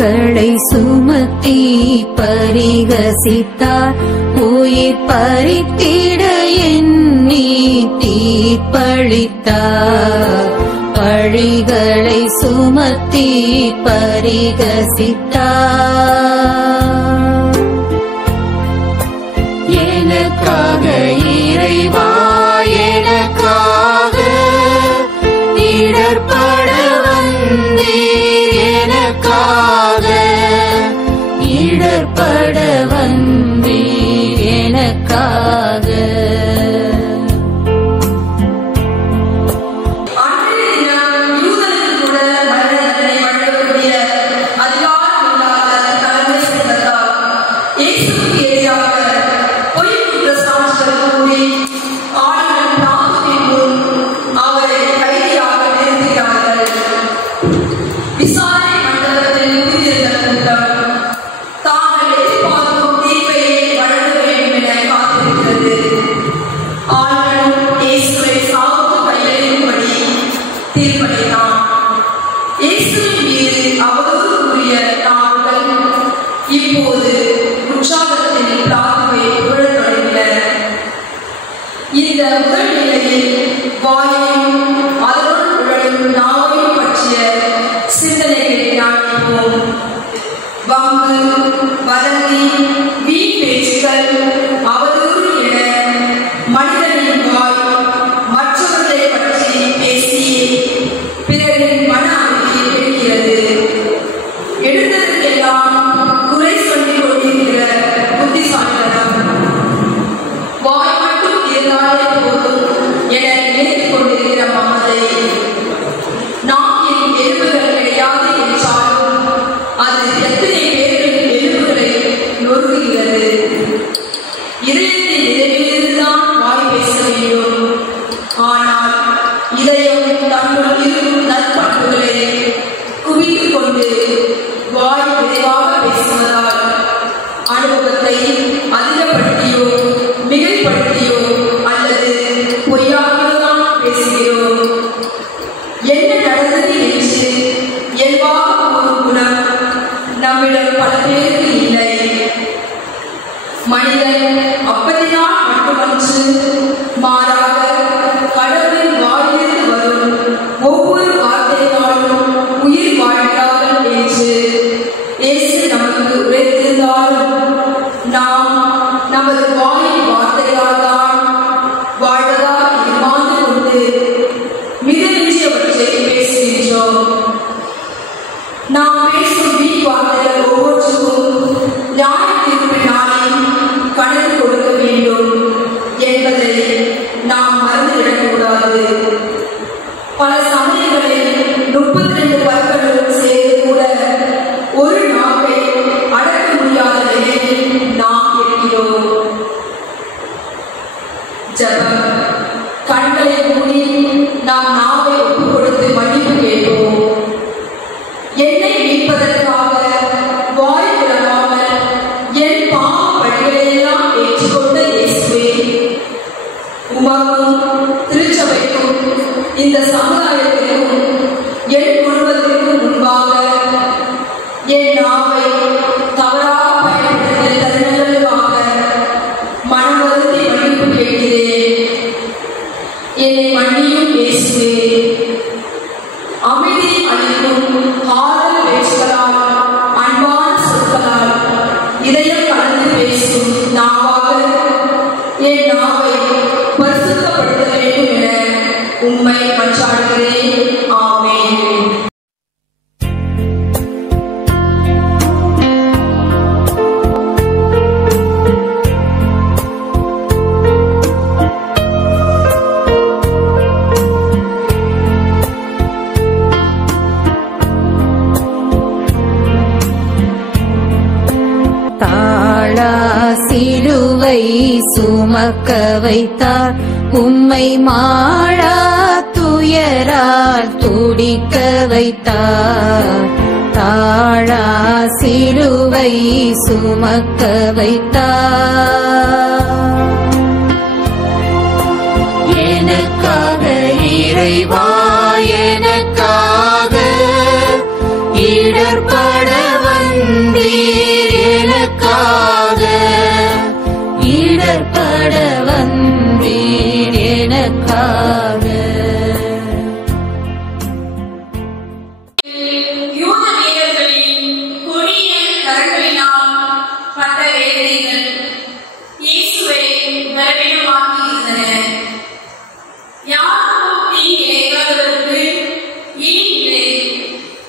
பழிகளை சுமத்தி பரிகசித்தார். உயிர் பறித்திட எண்ணி தீர்ப்பளித்தார். பழிகளை சுமத்தி பரிகசித்தார். எனக்காக இறைவா எனக்காக இடர்பட வந்தீர். எனக்காக இடர்பட வந்தீர். எனக்காக இப்போது உற்சாகத்தில் பிளாத்துவை புகழத் தொடங்கினர். இந்த முதல் நிலையில் வாயையும் அதனுடன் உடலும் நாவையும் பற்றிய சிந்தனைகளை தியானிப்போம். வம்பு, வதந்தி, வீண் பேச்சுக்கள், அவதூறு என மனிதனின் வாய் மற்றவர்களை பற்றி பேசி பிறரின் மன அமைதியை பெறுகிறது. எடுத்ததற்கெல்லாம் குறை சொல்லிக் கொண்டிருக்கிற புத்திசாலித்தனம். வாய் மட்டும் இருந்தாலே போதும் என நினைத்துக் கொண்டிருக்கிற மமதை. நாக்கில் எலும்புகள் கிடையாது என்றாலும் அது எத்தனை பேர்களின் எலும்புகளை நொறுக்குகிறது. இதயத்தின் நிறைவிலிருந்துதான் வாய் பேச வேண்டும். ஆனால் இதயம் தன்னுள் இருக்கும் நற்பண்புகளை குவித்துக் கொண்டு வாய் விரைவாக பேசுவதால் அனுபவத்தை அதிகப்படுத்தியோ மிகைப்படுத்தியோ அல்லது பொய்யாகத்தான் பேசுகிறோம். என்ன நடந்தது என்று இயல்பாக கூறும் குணம் நம்மிடம் பல பேருக்கு இல்லை. மனிதன் அப்பதினால் மட்டுமன்று, மாறாக கடவுளின் வாயிலிருந்து வரும் ஒவ்வொரு வார்த்தையினாலும் உயிர் வாழ்கிறார்கள் என்று இயேசு நமக்கு உரைத்திருந்தாலும் நாம் நமது வாயின் வார்த்தையால் தான் வாழ்வதா ஏமாந்து கொண்டு மிதமிஞ்சியவற்றை பேசுகின்றோம். நாம் பேசும் வீண் வார்த்தைகள் ஒவ்வொன்றுக்கும் நியாய தீர்ப்பு நாளில் கணக்கு கொடுக்க வேண்டும் என்பதை நாம் மறந்துவிடக்கூடாது. பல சமயங்களில் 32 பற்களும் சேர்ந்து கூட ஒரு நாக்கை அடக்க முடியாத நிலையில் நாம் இருக்கிறோம். ஜெபம். கண்களை மூடி நாம் நாவை ஒப்புக் கொடுத்து மன்னிப்பு கேட்போம். என்னை மீட்பதற்காக வாய் திறவாமல் என் பாவ பழிகளையெல்லாம் ஏற்றுக்கொண்ட இயேசுவே, உமக்கும் திருச்சபைக்கும் இந்த சமுதாயத்திற்கும் என் குடும்பத்திற்கும் முன்பாக என் நாவை தவறாக பயன்படுத்திய தருணங்களுக்காக மனம் வருந்தி மன்னிப்பு கேட்கிறேன். என்னை மன்னியும் இயேசுவே. அமைதி அளிக்கும் ஆறுதல் பேச்சுகளால், அன்பான சொற்களால் இதயம் கலந்து பேசும் நாவாக என் நாவை பரிசுத்தப்படுத்த வேண்டும் என உம்மை மன்றாடுகிறேன். ஆமென். தாழா சிலுவை சுமக்க வைத்தார். உம்மை மாளா துயரால் துடிக்க வைத்தார். தாழா சிலுவை சுமக்க வைத்தார். எனக்காக இறைவா எனக்காக இடர்பட வந்தீர் எனக்காக, இடர்பட வந்தீர் எனக்காக. யூத வீரர்களின் கொடிய கரங்களினால் பட்ட வேதனைகள் இயேசுவை பலவீனமாக்கி இருந்தன. யாருக்கும் தீங்கு இழைக்காதவருக்கு இனியிலே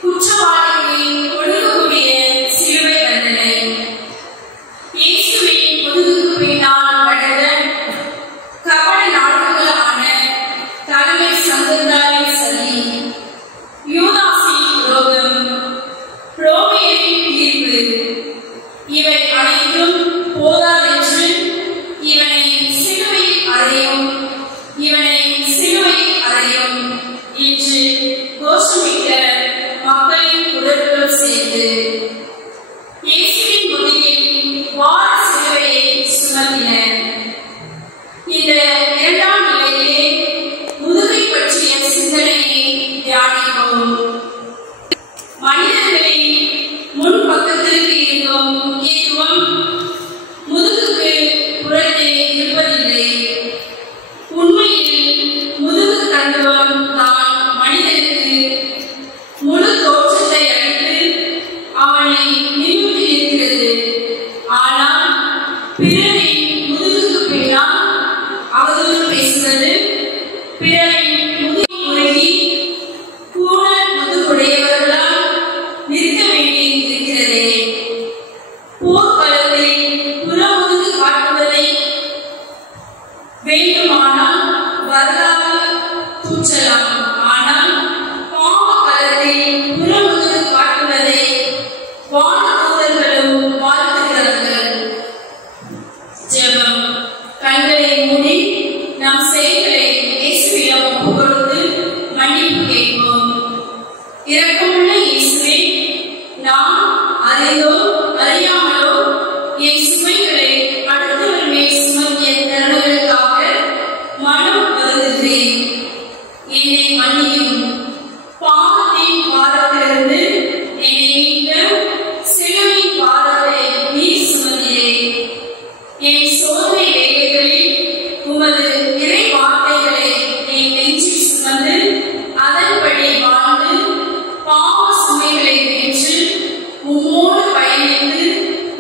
குற்றவாளிக்கு கொடுக்கக்கூடிய சிலுவை தண்டனை. இயேசுவின் முதுகுக்கு பின்னால் நடந்த கபட நாடுகளான தலைமை சங்கத்தாரின் சதி, யூதாசின் துரோகம், ரோமியரின் தீர்ப்பு, இவை அனைத்தும் போதாதென்று இவனை சிலுவையில் அறையும், இவனை சிலுவையில் அறையும் என்று கோஷமிட்ட மக்களின் உடல்களும் சேர்ந்து இயேசுவின் முதுகில் வார சிலுவையை சுமத்தினர். இந்த இரண்டாம் நிலையிலே முதுகை பற்றிய சிந்தனையை தியானிப்போம். மனிதர்களின் முன் பக்கத்திற்கு இருக்கும் முக்கியத்துவம் முதுகுக்கு புறத்தே இருப்பதில்லை. உண்மையில் முதுகு தத்துவம் தான் மனிதனுக்கு முழு தோற்றத்தை அளித்து அவனை நிமிர்த்தி இருக்கிறது. ஆனால் பிறரின் முதுகுக்கு பின்னால் அவதூறு பேசுவது, பிறரின் முதுகை முறையை கூட முதுகுடையவர்களால் நிற்க வேண்டி இருக்கிறதே. போர்க்களத்தில் புறமுதுகு காட்டுவதை வேண்டுமானால் வரலாறு தூற்றலாம். ஆனால் பாவக்களத்தில் புறமுதுகு காட்டுவதை வானதூதர்களும் வாழ்த்துகிறார்கள். ஜெபம். கண்களை மூடி நம் செயல்களை இயேசுவிடம் ஒப்புக்கொடுத்து மன்னிப்பு கேட்போம். இரக்கமுள்ள இயேசுவே, நான் அறிந்தோ அறியாமலோ என் சுமைகளை அடுத்தவர் மேல் சுமத்திய தருணங்களுக்காக மனம் வருந்துகிறேன். என்னை மன்னியும். பாவத்தின் பாரத்திலிருந்து என்னை மீட்க சிலுவையின் பாரத்தை நீர் சுமந்தீரே. என் சோதனை வேலைகளில் உமது இறை வார்த்தைகளை என் நெஞ்சில் சுமந்து அதன்படி வாழ்ந்து பாவ சுமைகளை வென்று உம்மோடு பயணித்து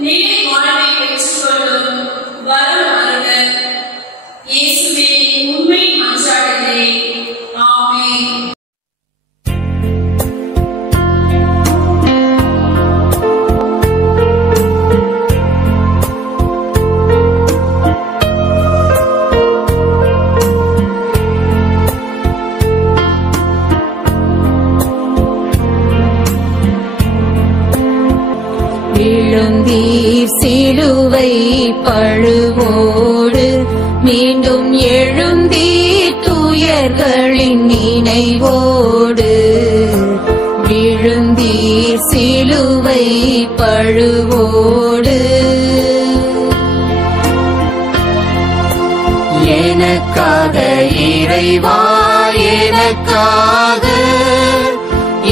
நிலை வாழ்வை பெற்றுக்கொள்ளும் வரம் அருள இயேசுவே உண்மை மன்றாடுகிறேன். ஆமென். விழுந்தீர் சிலுவை பழுவோடு, மீண்டும் எழுந்தீர் துயர்களின் நினைவோடு. விழுந்தீர் சிலுவை பழுவோடு, எனக்காக இறைவா எனக்காக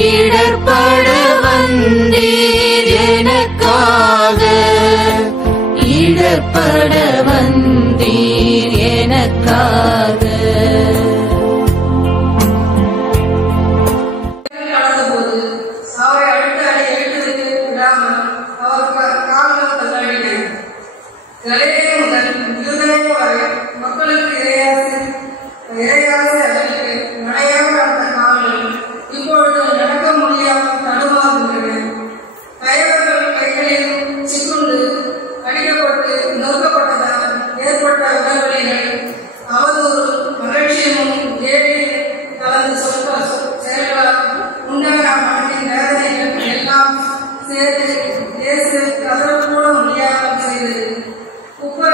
இடர்பட வந்தீர் எனக்காக, இடர்பட வந்தீர் எனக்காக. நடந்தபோது அவரை அடுத்த அடி எடுத்து விடாமல் அவர் கால்கள் தள்ளாடினர். கலிலேயா முதல் யூதேயா வரை மக்களுக்கு இறையாசை அளித்து நடையாக நடந்த கால்கள் இப்பொழுது நடக்க முடியாமல் தடுமாறுகின்றன. கயவர்கள் கைகளில் சிக்குண்டு அடிக்கப்பட்டு நொறுக்கப்பட்டதால் ஏற்பட்ட உடல்களில் அவதூறு மகிழ்ச்சியும் ஏழில் கலந்து செயல்களால் உண்டான மனதின் வேதனைகள் எல்லாம் சேர்த்து இயேசு கதறக்கூட முடியாமல் செய்தது. உப்பர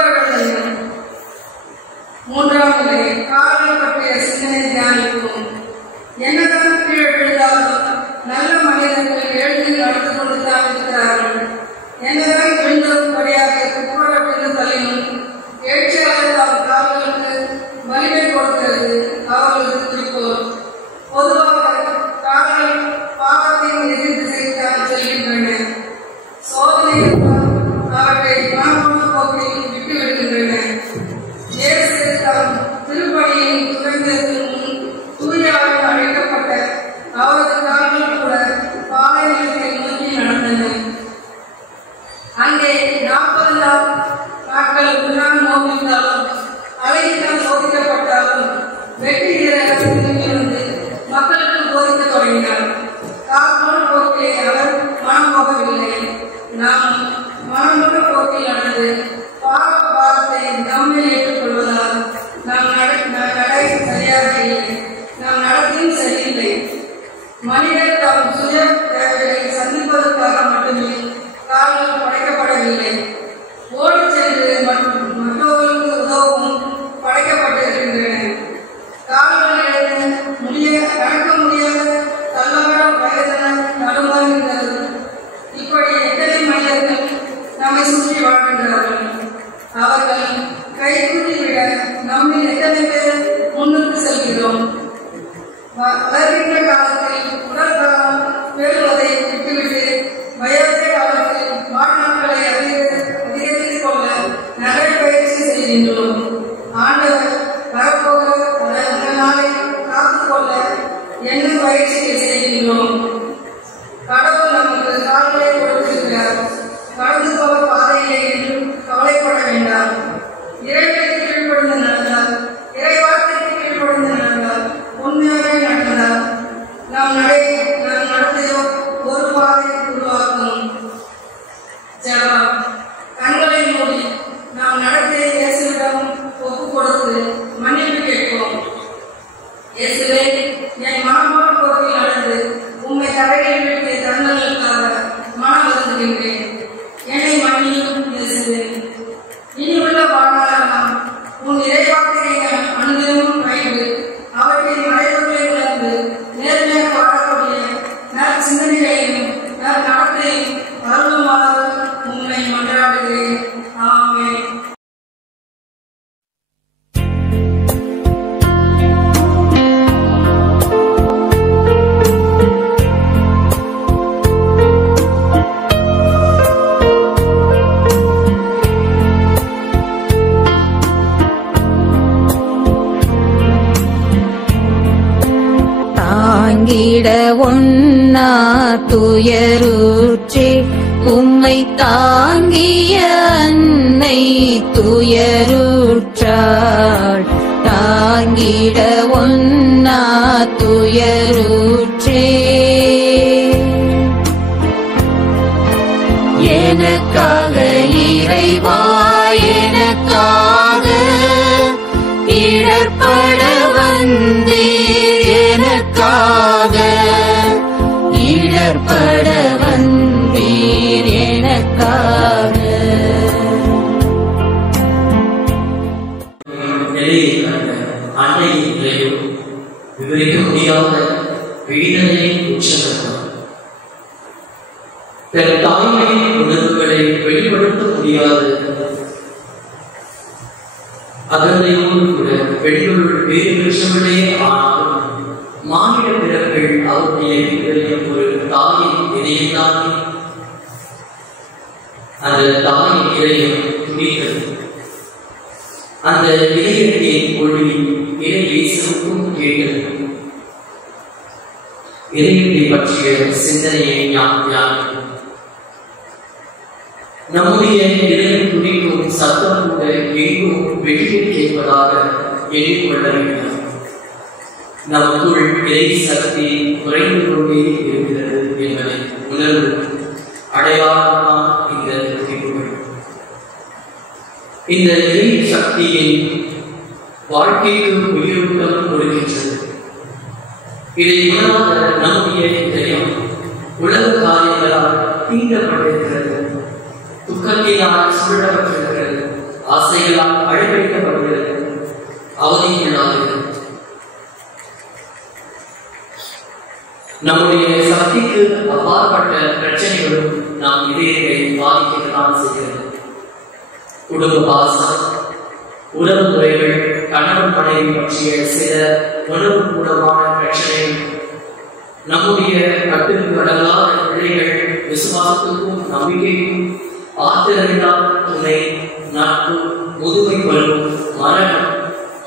கைகூட்டிவிட நம்மில் எத்தனை பேர் முன்னுக்கு செல்கிறோம்? வளர்கின்ற காலத்தில் உடல் பலம் பெறுவதை விட்டுவிட்டு வயது காலத்தில் வாழ்நாட்களை அதிகரித்துக் கொள்ள நடைபயிற்சி செய்கின்றோம். ஆண்டவர் வரப்போக நாளை காத்துக் கொள்ள என்ன பயிற்சியை செய்கின்றோம்? கடவுள் நமக்கு கால்களை கொடுத்திருக்கிறார். கடந்து போக பாதையிலே என்று கவலைப்பட வேண்டாம். இறைவனுக்கு கீழ்ப்படிந்து நடந்தால், இறைவார்த்தைக்கு கீழ்ப்படிந்து நடந்தால், உண்மையாகவே நடந்தால் நாம் நடத்தையோ ஒரு பாதை உருவாக்கும். ஜெபம். கண்களை மூடி நாம் நடத்தையை இயேசுவிடம் ஒப்புக் கொடுத்து மன்னிப்பு கேட்போம். இயேசுவே, என் மனமான போக்கில் நடந்து உம்மை தரையில் வீட்டிய தருணங்களுக்காக மனம் வருந்துகின்றேன். என்னை மன்னியும் இயேசுவே. இனி உள்ள வாழ்நாளெல்லாம் உன் இறைவார்த்தையை அனுதினமும் பயின்று அவற்றின் மறைவுகளை உணர்ந்து நேர்மையாக வாழக்கூடிய சிந்தனைகளையும் நடத்தையும் அருளுமாறு உன்னை மன்றாடுகிறேன். ஆமென். தாங்கிட ஒன்னா துயருற்றே உம்மை தாங்கிய அன்னை துயருற்றாள். தாங்கிட ஒன்னா துயருற்றே எனக்காக இறைவா, எனக்காக இடர்பட வந்தீர். எனக்காக இடர்பட வந்தீர். எனக்காக அன்னையின் நிலையும் விவரிக்க முடியாத வேதனையின் உச்சகட்டம். தன் தாய்மையின் உணர்வுகளை வெளிப்படுத்த முடியாது அகந்தையோடு கூட பெண்களுள் வேறு விஷயங்களே. ஆனாலும் மாநில பிறர்கள் அவருடைய இதயம் ஒரு தாயின் இதயம்தானே. அந்த தாயின் இதயம் துடித்தது. அந்த இதயத்தின் ஒளி இறை இயேசுவுக்கும் கேட்டது. இதயத்தை பற்றிய சிந்தனையை நாம் தியானிப்போம். நம்முடைய இதயம் துடிக்கும் சத்தம் கூட எங்கும் வெளியே கேட்பதாக எண்ணிக்கொள்ள வேண்டும். நமக்குள் இறை சக்தி குறைந்து கொண்டே இருக்கிறது என்பதை உணர்வு அடையாளமாக இந்த துடிப்புகள். இந்த இறை சக்தியின் வாழ்க்கைக்கு உயிரூட்டம் கொடுக்கின்றது. இதை உணராத நம்முடைய இதயம் உலக காரியங்களால் தீண்டப்பட்டிருக்கிறது. துக்கத்தினால் சுழப்பட்டிருக்கிறது. ஆசைகளால் அழைக்கப்படுகிறது. அவதிக்குள்ளாகிறது. நம்முடைய சக்திக்கு அப்பாற்பட்ட பிரச்சனைகளும் நாம் இதயத்தை பாதிக்கத்தான் செய்கிறது. குடும்ப பாசம், உறவு முறைகள், கணவன் மனைவி பற்றிய சில உணர்வு மூலமான பிரச்சனைகள், நம்முடைய கட்டுக்கு அடங்காத பிள்ளைகள், விசுவாசத்துக்கும் நம்பிக்கைக்கும் ஆத்திரவிழா துணை, நட்பு, முதுமை பருவம், மரணம்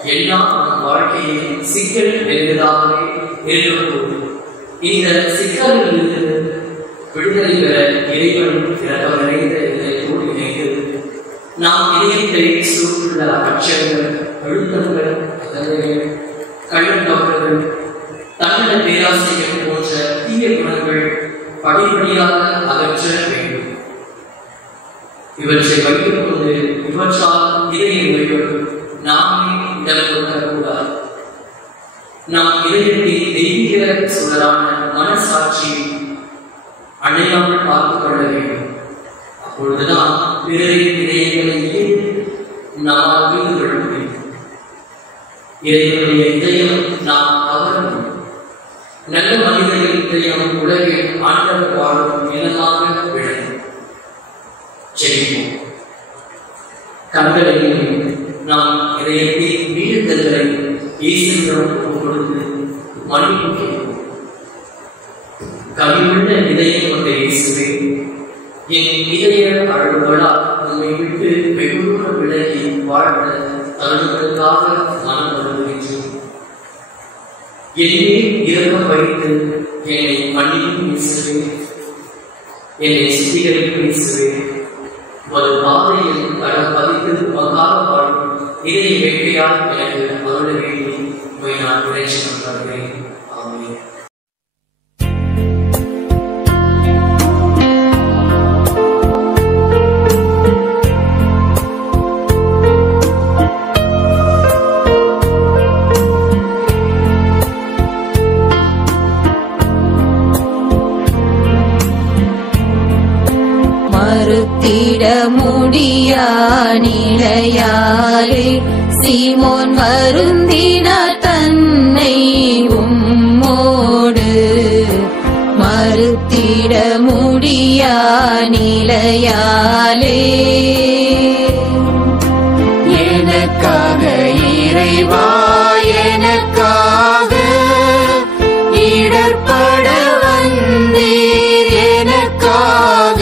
எல்லாம் நம் வாழ்க்கையில் சிக்கல் நிறைந்ததாகவே இருக்கக்கூடும். இந்த சிக்கலிலிருந்து விடுதலை பெற இறைவன் இரக்கம் நிறைந்த இதயத்தோடு இணைந்து நாம் இதயத்தை சூழ்ந்துள்ள அச்சங்கள், அழுத்தங்கள், கதவைகள், கள்ளத்தவறுகள், தன்னல பேராசைகள் போன்ற தீய குணங்கள் படிப்படியாக அகற்ற வேண்டும். இவற்றை வைத்துக் கொண்டு இவற்றால் இதயங்கள் நாமே இடம் கொடுக்கக்கூடாது. நாம் இதயத்தின் தெய்வீக சுடரான மனசாட்சி அடையாமல் பார்த்துக் கொள்ள வேண்டும். அப்பொழுதுதான் பிறரின் இதயங்களை நாம் புரிந்து கொள்ள முடியும். இறைவனுடைய இதயம் நாம் கவர முடியும். நல்ல மனிதர்களின் இதயம் உலகில் ஆண்டவர் வாழும் நிலமாக விளங்கும். ஜெபிப்போம். கண்களை நாம் இதயத்தில் மீறுதல்களை இயேசுவிடம் கொடுத்து மன்னிப்பு கேட்போம். கவியுள்ள இதயம் கொண்ட இயேசுவே, என் இதய அழுகளால் உம்மை விட்டு வெகுதூர விலகி வாழ்ந்த தருணங்களுக்காக மனம் வருகின்றேன். என்னை இரக்கம் வைத்து என்னை மன்னிக்கும் இயேசுவே, என்னை சுத்திகரிக்கும் இயேசுவே, ஒரு பாதையில் தடம் பதித்து உமக்காக பாடும் இதய வேட்கையால் எனக்கு அருள வேண்டி உம்மை நான் இறைச்சனம் தருகிறேன். ஆமென். மறுத்திட முடியா நிலையாலே சீமோன் வருந்தினார் தன்னை உம்மோடு. மறுத்திட முடியா நிலையாலே எனக்காக இறைவா, எனக்காக இடர்பட வந்தீர், எனக்காக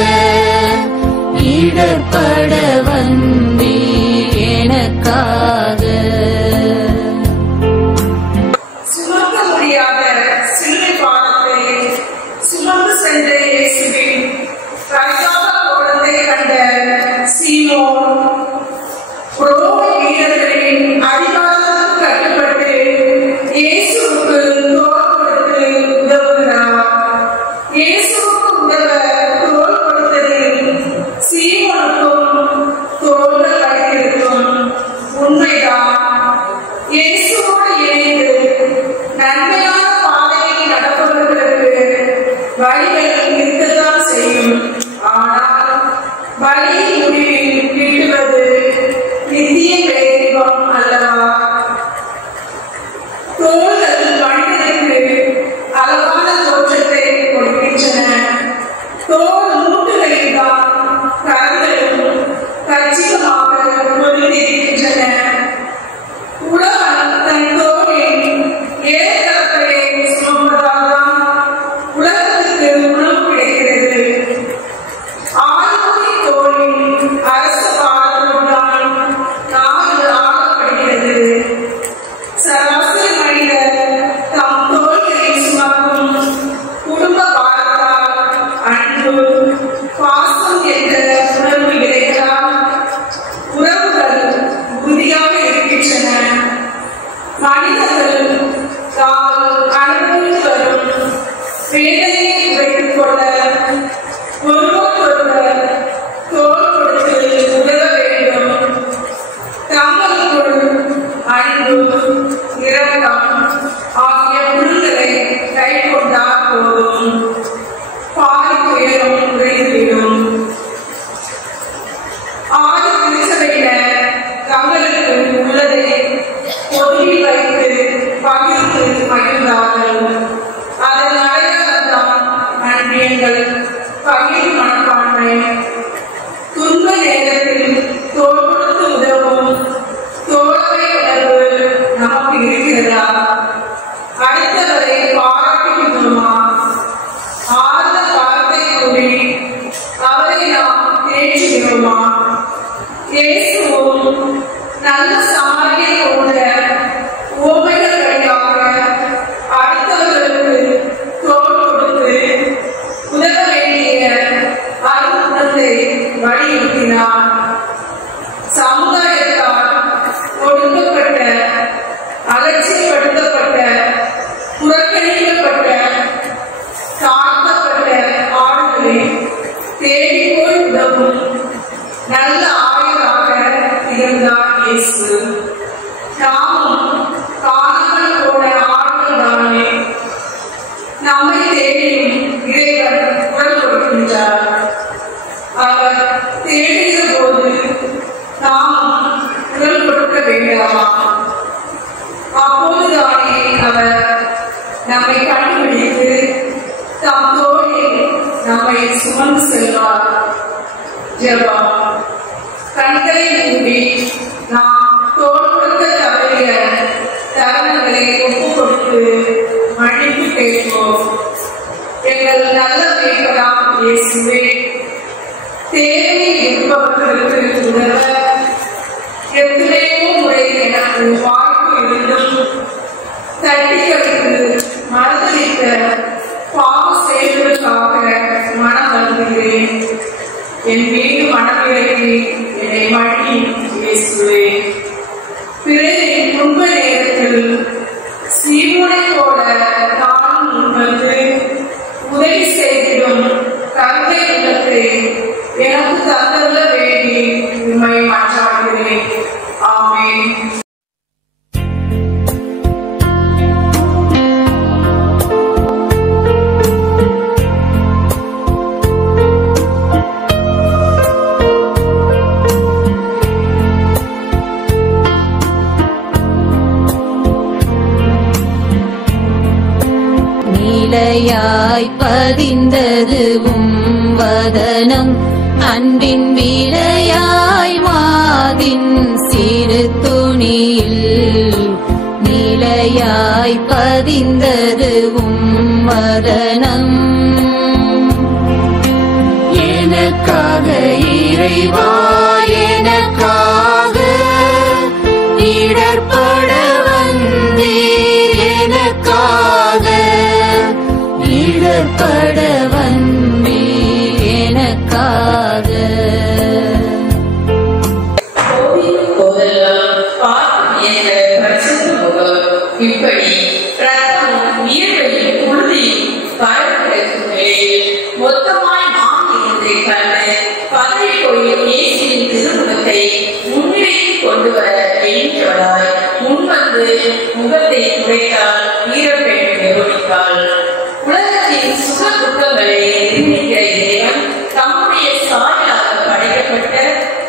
இடர்பட வந்தீர், எனக்காக. சுமக்க முடியாத சிலுவை பாரத்தை சுமந்து சென்ற இயேசுவின் கையாள கோலத்தை கண்ட சீமோன் ரோம வீரர்களின் அதிகாரத்துக்கு கட்டுப்பட்டு இயேசுவுக்கு தோள் கொடுத்து உதவுகிறார். இயேசுவுக்கு உதவ தோள் கொடுத்ததில் சீமோனுக்கும் தோள்கள் வைத்திருக்கும். உண்மைதான், இயேசுவோடு இணைந்து நன்மையான பாதையில் நடப்பவர்களுக்கு வழிகள் இருக்கத்தான் செய்யும். ஆனால் வழியின் முடிவில் வீட்டுவது நித்திய பேரின்பம் அல்லவா? தோள்கள் மனிதனுக்கு அழகான தோற்றத்தை கொடுக்கின்றன. தோல் மூட்டுகளில் தான் கரங்களும் கச்சிதமாக பொருந்திருக்கின்றன. உலகம் தன் தோளில் ஏற்கனவே சுமப்பதால்தான் உலகத்துக்கு உணவு கிடைக்கிறது. ஆயுத தோளில் அரசு பாடல்தான் நாடு ஆளப்படுகிறது. சராசரி மனிதர் தம் தோள்களில் சுமக்கும் குடும்ப பாரத்தால் அன்பு, பாசம் என்ற உணர்வு கிடைத்தால் உறவுகள் உறுதியாக இருக்கின்றன. மனிதர்கள் தாங்கள் அனுபவித்து வரும் வேதனையை வைத்துக் கொள்ள ஒருவருக்கொருவர் தோள் கொடுத்து உதவ வேண்டும். தங்களுக்குள் அன்பு, இரக்கம் ஆகிய குணங்களை கை கொண்டால் போதும், பாதி துயரம் குறைந்துவிடும். ஆதி திருச்சபையினர் தங்களுக்கு உள்ளதை பொதுவில் வைத்து பகிர்ந்து மகிழ்ந்தார்கள். அதன் அடையாளம்தான் நன்றியங்கள், பகிர் மனப்பான்மை. துன்ப நேரத்தில் தோள் கொடுத்து உதவும் தோழமை உணர்வு நமக்கு இருக்கிறதா? அடுத்தவரை பாராட்டுகின்றோமா? ஆழ்ந்த வார்த்தை கூறி அவரை நாம் தேற்றுகிறோமா? இயேசுவும் நல்ல சமாரியரோட உவமைகள் வழியாக அடுத்தவர்களுக்கு தோள் கொடுத்து உதவ வேண்டிய அருந்தத்தை வலியுறுத்தினார். சமுதாயத்தால் ஒடுக்கப்பட்ட, அலட்சியப்படுத்தப்பட்ட, புறக்கணிக்கப்பட்ட, தாழ்த்தப்பட்ட ஆளுகளை தேடி போய் உதவும் நல்ல ஆயராக இருந்தார் இயேசு. நாமும் காணாமல் போன ஆளுகள் தானே. நம்மை தேடியும் இறைவன் குரல் கொடுக்கின்றார். அவர் தேடுகிற போது நாமும் குரல் கொடுக்க வேண்டாமா? அப்போதுதானே அவர் நம்மை கண்டுபிடித்து தம் தோளில் நம்மை சுமந்து செல்வார். ஜெபம். கண்களை மூடி நாம் இயேசுவே, தேவை இருப்பவர்களுக்கு உதவ எத்தனையோ முறை எனக்கு வாய்ப்பு இருந்தும் தட்டி கழித்து மறந்துவிட்ட பாவ செயல்களுக்காக மனம் வருகிறேன். என் மீது மனமிறங்கி என்னை மழி இயேசுவே. பிறரின் துன்ப நேரத்தில் சீமுனை போல நானும் முன்வந்து உதவி செய்திடும் தந்தை உள்ளத்தை எனக்கு தந்தல்ல வேண்டி உண்மை மன்றாடுகிறேன். ஆமென். நிலையாய் பதிந்ததுவும் வதனம் அன்பின் விலையாய் மாதின் சிறு துணியில் நிலையாய் பதிந்ததுவும் வதனம் எனக்காக இறைவா எனக்காக இடர்பட வந்தீர் எனக்காக இடர்பட வந்தீர் எனக்காக இப்படி பிரதமும் நீர்வையும் உறுதியும் பரப்பிடக்கும் நிலையில் மொத்தமாய் நாம் இருந்ததை கண்டு பதவி கோயில் இயேசுவின் திருமுகத்தை முன்னிலையில் கொண்டு வர எண்ணியவளாய் முன்வந்து முகத்தை துடைத்தால் ஈரப்பெண் நிரூபித்தாள். உலகத்தின் சுக துக்கங்களை நிர்ணயிக்கிற இறைவன் தம்முடைய சாயலாக படைக்கப்பட்ட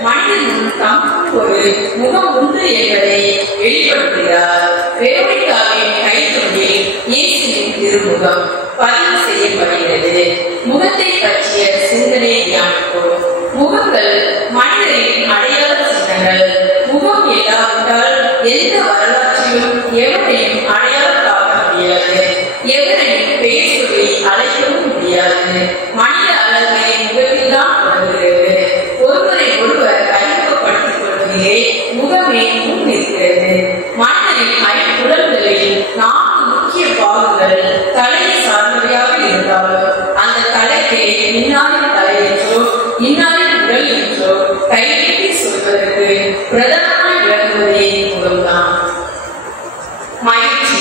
மனிதனும் தமக்கு ஒரு முகம் உண்டு என்பதை வெளிப்படுத்துகிறார். வேடிக்காவின் கைத்தொண்டில் இயேசுவின் திருமுகம் பதிவு செய்யப்படுகிறது. முகத்தை பற்றிய சிந்தனை தியானிப்போம். முகங்கள் மனிதரின் அடையாள சின்னங்கள். முகம் இல்லாவிட்டால் எந்த வரலாற்றிலும் எவரையும் அடையாளம் காக்க முடியாது, எவரையும் பெயர் சொல்லி அழைக்கவும் முடியாது. மனித அழகை முகத்தில் தான் தொடங்குகிறது. ஒருவரை ஒருவர் அறிமுகப்படுத்திக் கொள்வதிலே முகமே முன் இருக்கிறது. மனிதனின் ஐம்புலன்களில் 4 முக்கிய பாகங்கள் தலையை சார்ந்தவையாக இருந்தாலும் அந்த தலைக்கு இன்னாரின் தலை என்றோ இன்னாரின் உடல் என்றோ கைவிட்டு சொல்வதற்கு பிரதானமாய் விளங்குவதே முகம்தான். மகிழ்ச்சி,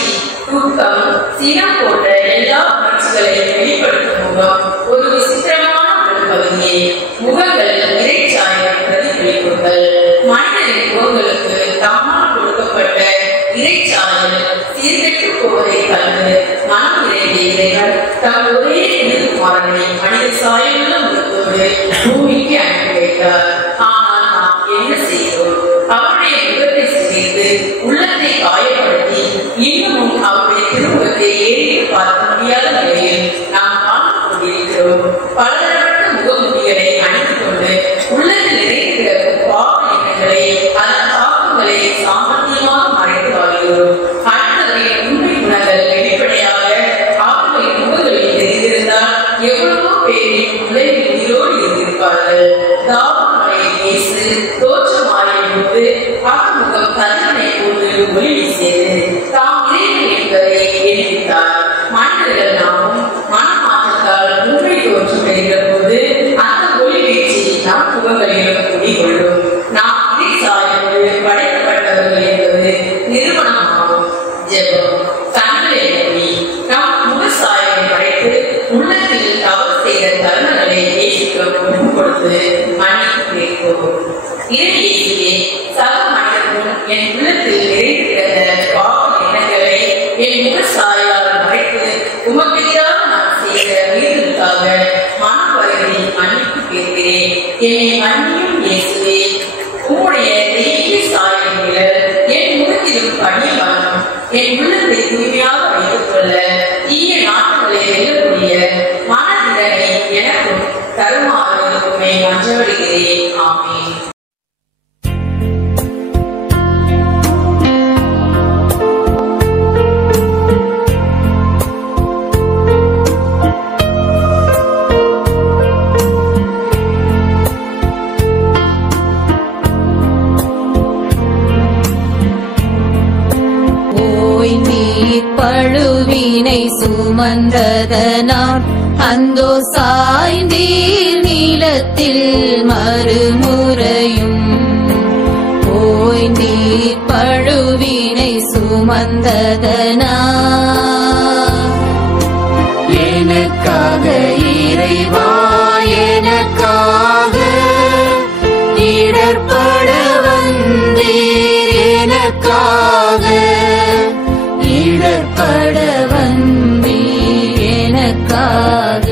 தூக்கம், சினம் போன்ற எல்லா உணர்ச்சிகளையும் வெளிப்படுத்தும் முகம் ஒரு விசித்திரமான உடற்பகுதியே. முகங்கள் இறைச்சாயம் பிரதிபலிப்புகள். மனிதனின் முகங்களுக்கு தம்மால் கொடுக்கப்பட்ட இறைச்சாயல் சீர்கெட்டு போவதை கண்டு மனம் இறைந்த இறைவன் தம் ஒரே திருக்குமாரனை மனித சாயலுள்ள முகத்தோடு பூமிக்கு அனுப்பி வைத்தார். ஆனால் நாம் என்ன செய்கிறோம்? அவருடைய முகத்தை சிதைத்து உள்ளத்தை காயப்படுத்தி இன்னமும் அவருடைய திருமுகத்தை ஏறிட்டு பார்க்க முடியாத நிலையில் நாம் வாழ்ந்து கொண்டிருக்கிறோம். பலதரப்பட்ட முகமுடிகளை அணிந்து கொண்டு உள்ளத்தில் நிறைந்த பாவ எண்ணங்களை அதன் தாக்கங்களை சாமர்த்தியமாக மறைத்து வாழ்கிறோம். அடுத்தவரின் உண்மை குணங்கள் வெளிப்படையாக அவர்களின் முகங்களில் தெரிந்திருந்தால் எவ்வளவோ பேரின் உலகில் உயிரோடு இருந்திருப்பார்கள். தாவமலையில் இயேசு தோற்றமாறிய போது அகமுகம் கதிரனை போன்று ஒளி வீசியது. தாம் இறைவன் என்பதை எண்ணித்தார். மனிதர்கள் நாமும் மனமாற்றத்தால் உண்மை தோற்றம் பெறுகிற போது அந்த ஒளி வீழ்ச்சி நம் முகங்களிலும் குடிகொள்ளும். நாம் இறை சாயலோடு படைக்கப்பட்டவர்கள் என்பது நிறுவனமாகும். ஜெபம். கண்களை மூடி நம் முக சாயலை படைத்து உள்ளத்தில் தவறு செய்த தருணங்களை நேசிக்க முன் கொடுத்து மன்னிப்பு கேட்போம். இறை இயேசுவே, சக மனிதனும் என் உள்ளத்தில் நிறைந்து கிடந்த பாவ எண்ணங்களை என் முக சாயால் மறைத்து உமக்கெதிராக நான் செய்த மீறலுக்காக மனம் வருந்தி மன்னிப்பு கேட்கிறேன். என்னை மன்னியும் இயேசுவே. உம்முடைய தெய்வீக சாயலின் நிழல் என் முகத்திலும் பணியவானும் என் உள்ளத்தை தூய்மையாக வைத்துக் கொள்ள தீய நாட்களை வெல்லக்கூடிய மனதிறனை எனக்கும் தருமாறு உம்மை மன்றாடுகிறேன். ஆமென். பழுவினை சுமந்ததனால் அந்தோ சாய்ந்தீர் நீலத்தில் மறுமுறையும் ஓய்ந்தீர் பழுவினை சுமந்ததனால் எனக்காக இறைவா எனக்காக இடர்பட வந்தீர் எனக்காக இடர்பட வந்தீர் எனக்காக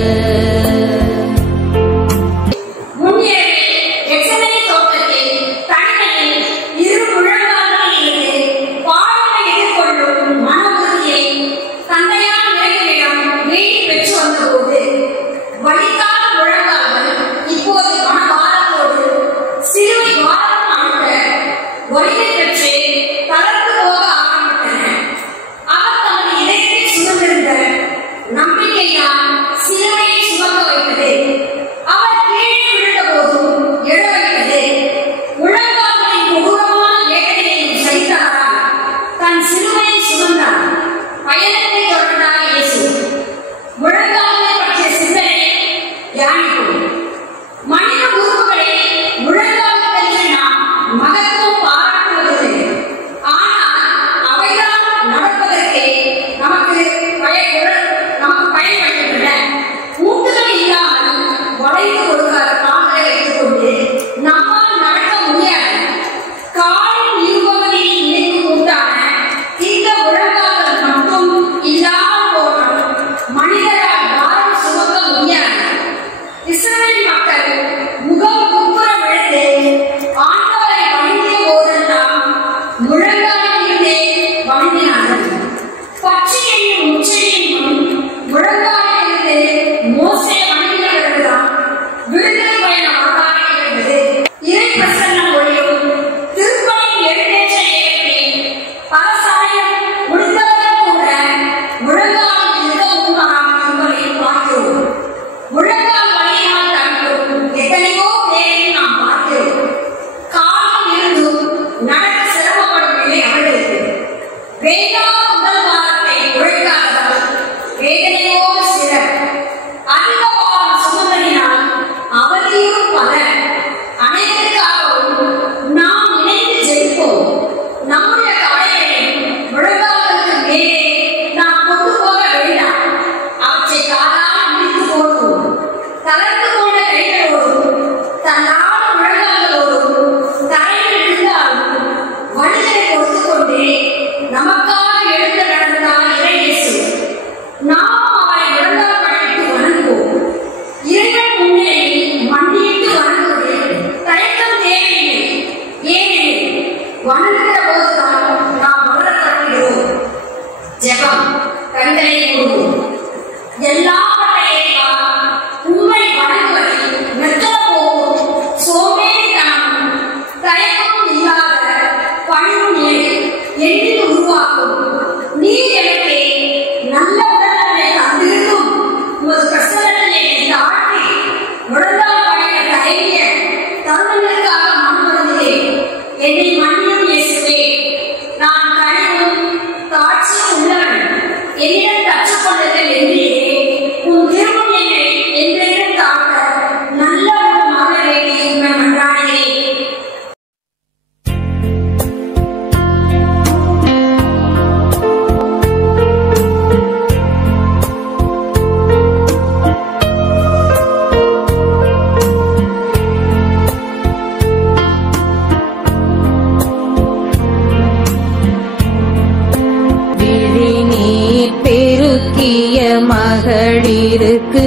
மகளிருக்கு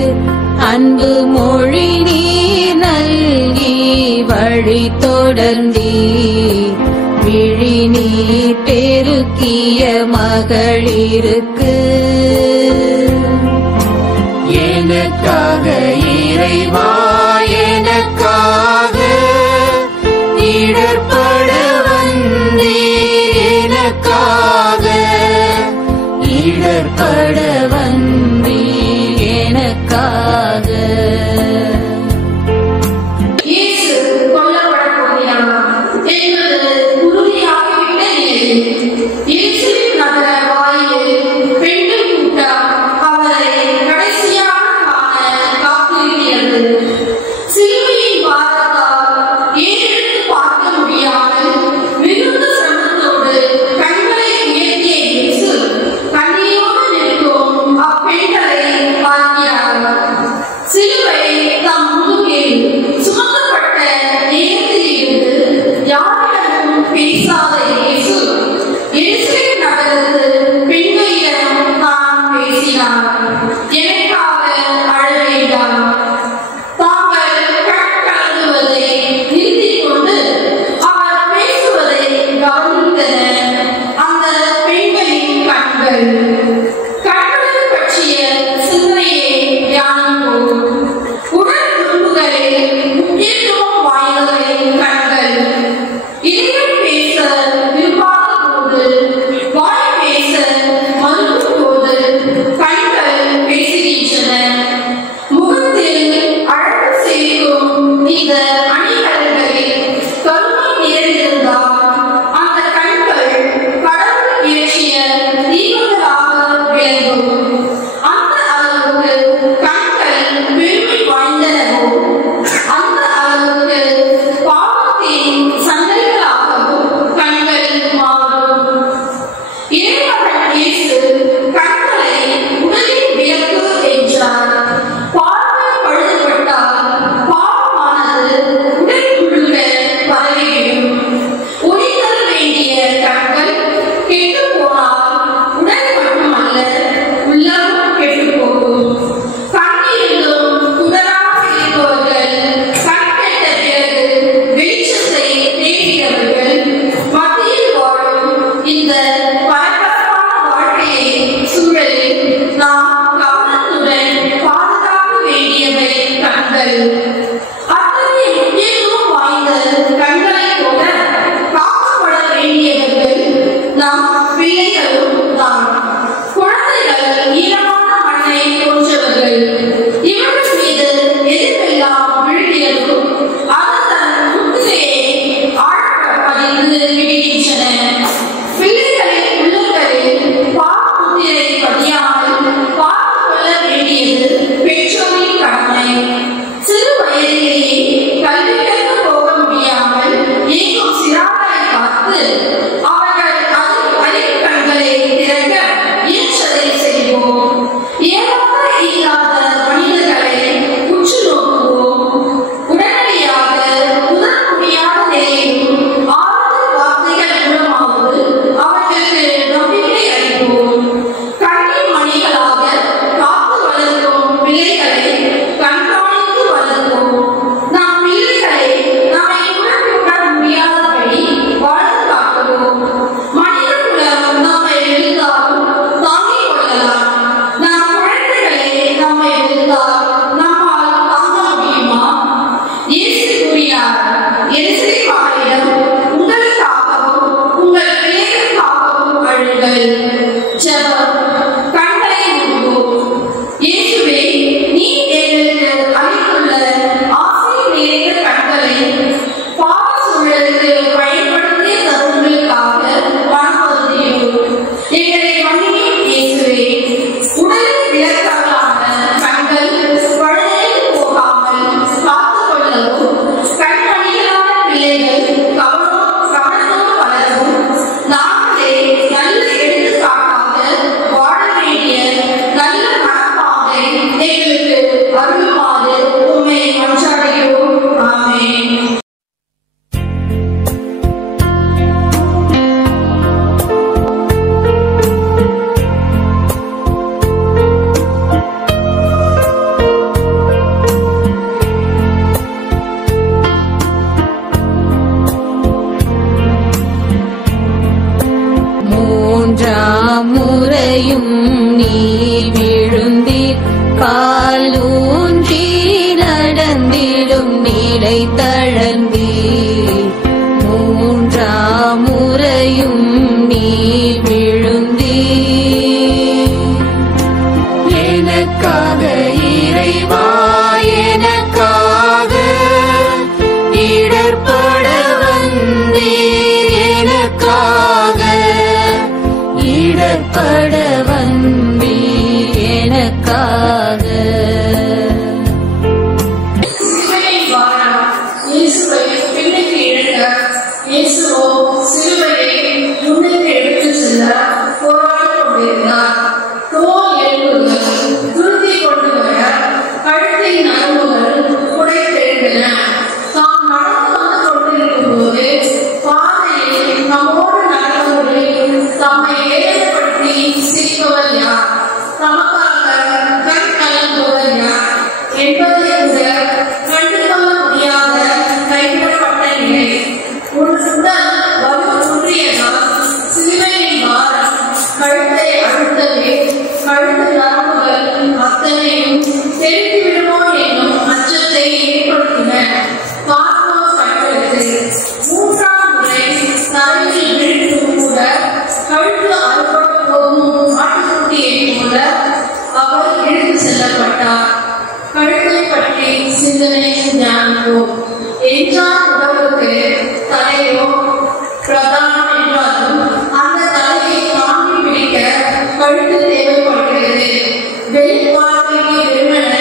அன்பு மொழி நீர் நல்கி வழி தொடர்ந்தீ விழி நீர் பெருக்கிய மகளிருக்கு எனக்காக இறைவா எனக்காக இடர்பட வந்தீர் எனக்காக இடர்பட வந்தீர் எனக்காக இயேசுவின் நகர வாயில் பெண்கள் கூட்டம் முறையும் நீர் விழுந்தீர் காலூன்றி நடந்திடும் நிலை தளர்ந்தீர் மூன்றாம் முறையும் நீர் விழுந்தீர் எனக்காக இறைவா எனக்காக இடர்பட வந்தீர் எனக்காக இடர்பட வந்தீர் எனக்காக சிலுவையை வாரம் இயேசுவை பின்னுக்கு இழுக்க இயேசுவோ சிலுவையை முன்னுக்கு எடுத்துச் செல்ல போராடிக் கொண்டிருந்தார். தோல் எலும்புகள் துருத்தி கொண்டு வர கழுத்தின் நரம்புகள் புடைத்தெழுந்தன. தாம் நடந்து வந்து கொண்டிருக்கும் போது பாதையில் நம்மோடு நடந்தவர்களில் தம்மை ஏற்படுத்தி சிரிப்பவர் யார்? தமக்காக கண் கலங்குவர் யார் என்பதை கூட கண்டுகொள்ள முடியாத கைவிடப்பட்ட நிலை. உன் உடல் வலு குன்றியதால் சிலுவையின் பாரம் கழுத்தை அழுத்தவே கழுத்து நரம்புகள் அத்தனையும் தெரிந்து விடுமோ என்னும் அச்சத்தை ஏற்படுத்தின. பார்ப்போர் கண்டது மூன்றாம் முறை தரையில் விழுந்தும் கூட கழுத்து அறுபட போகும் ஆட்டுக்குட்டியைப் போல அவர் இழுத்து செல்லப்பட்டார். கழுத்தை பற்றி சிந்தனை ஞானப்போம் என்றால் உடலுக்கு தலையோ பிரதானம் என்றாலும் அந்த தலையை தாங்கி பிடிக்க கழுத்து தேவைப்படுகிறது. வெளிப்பார்வைக்கு வெறுமன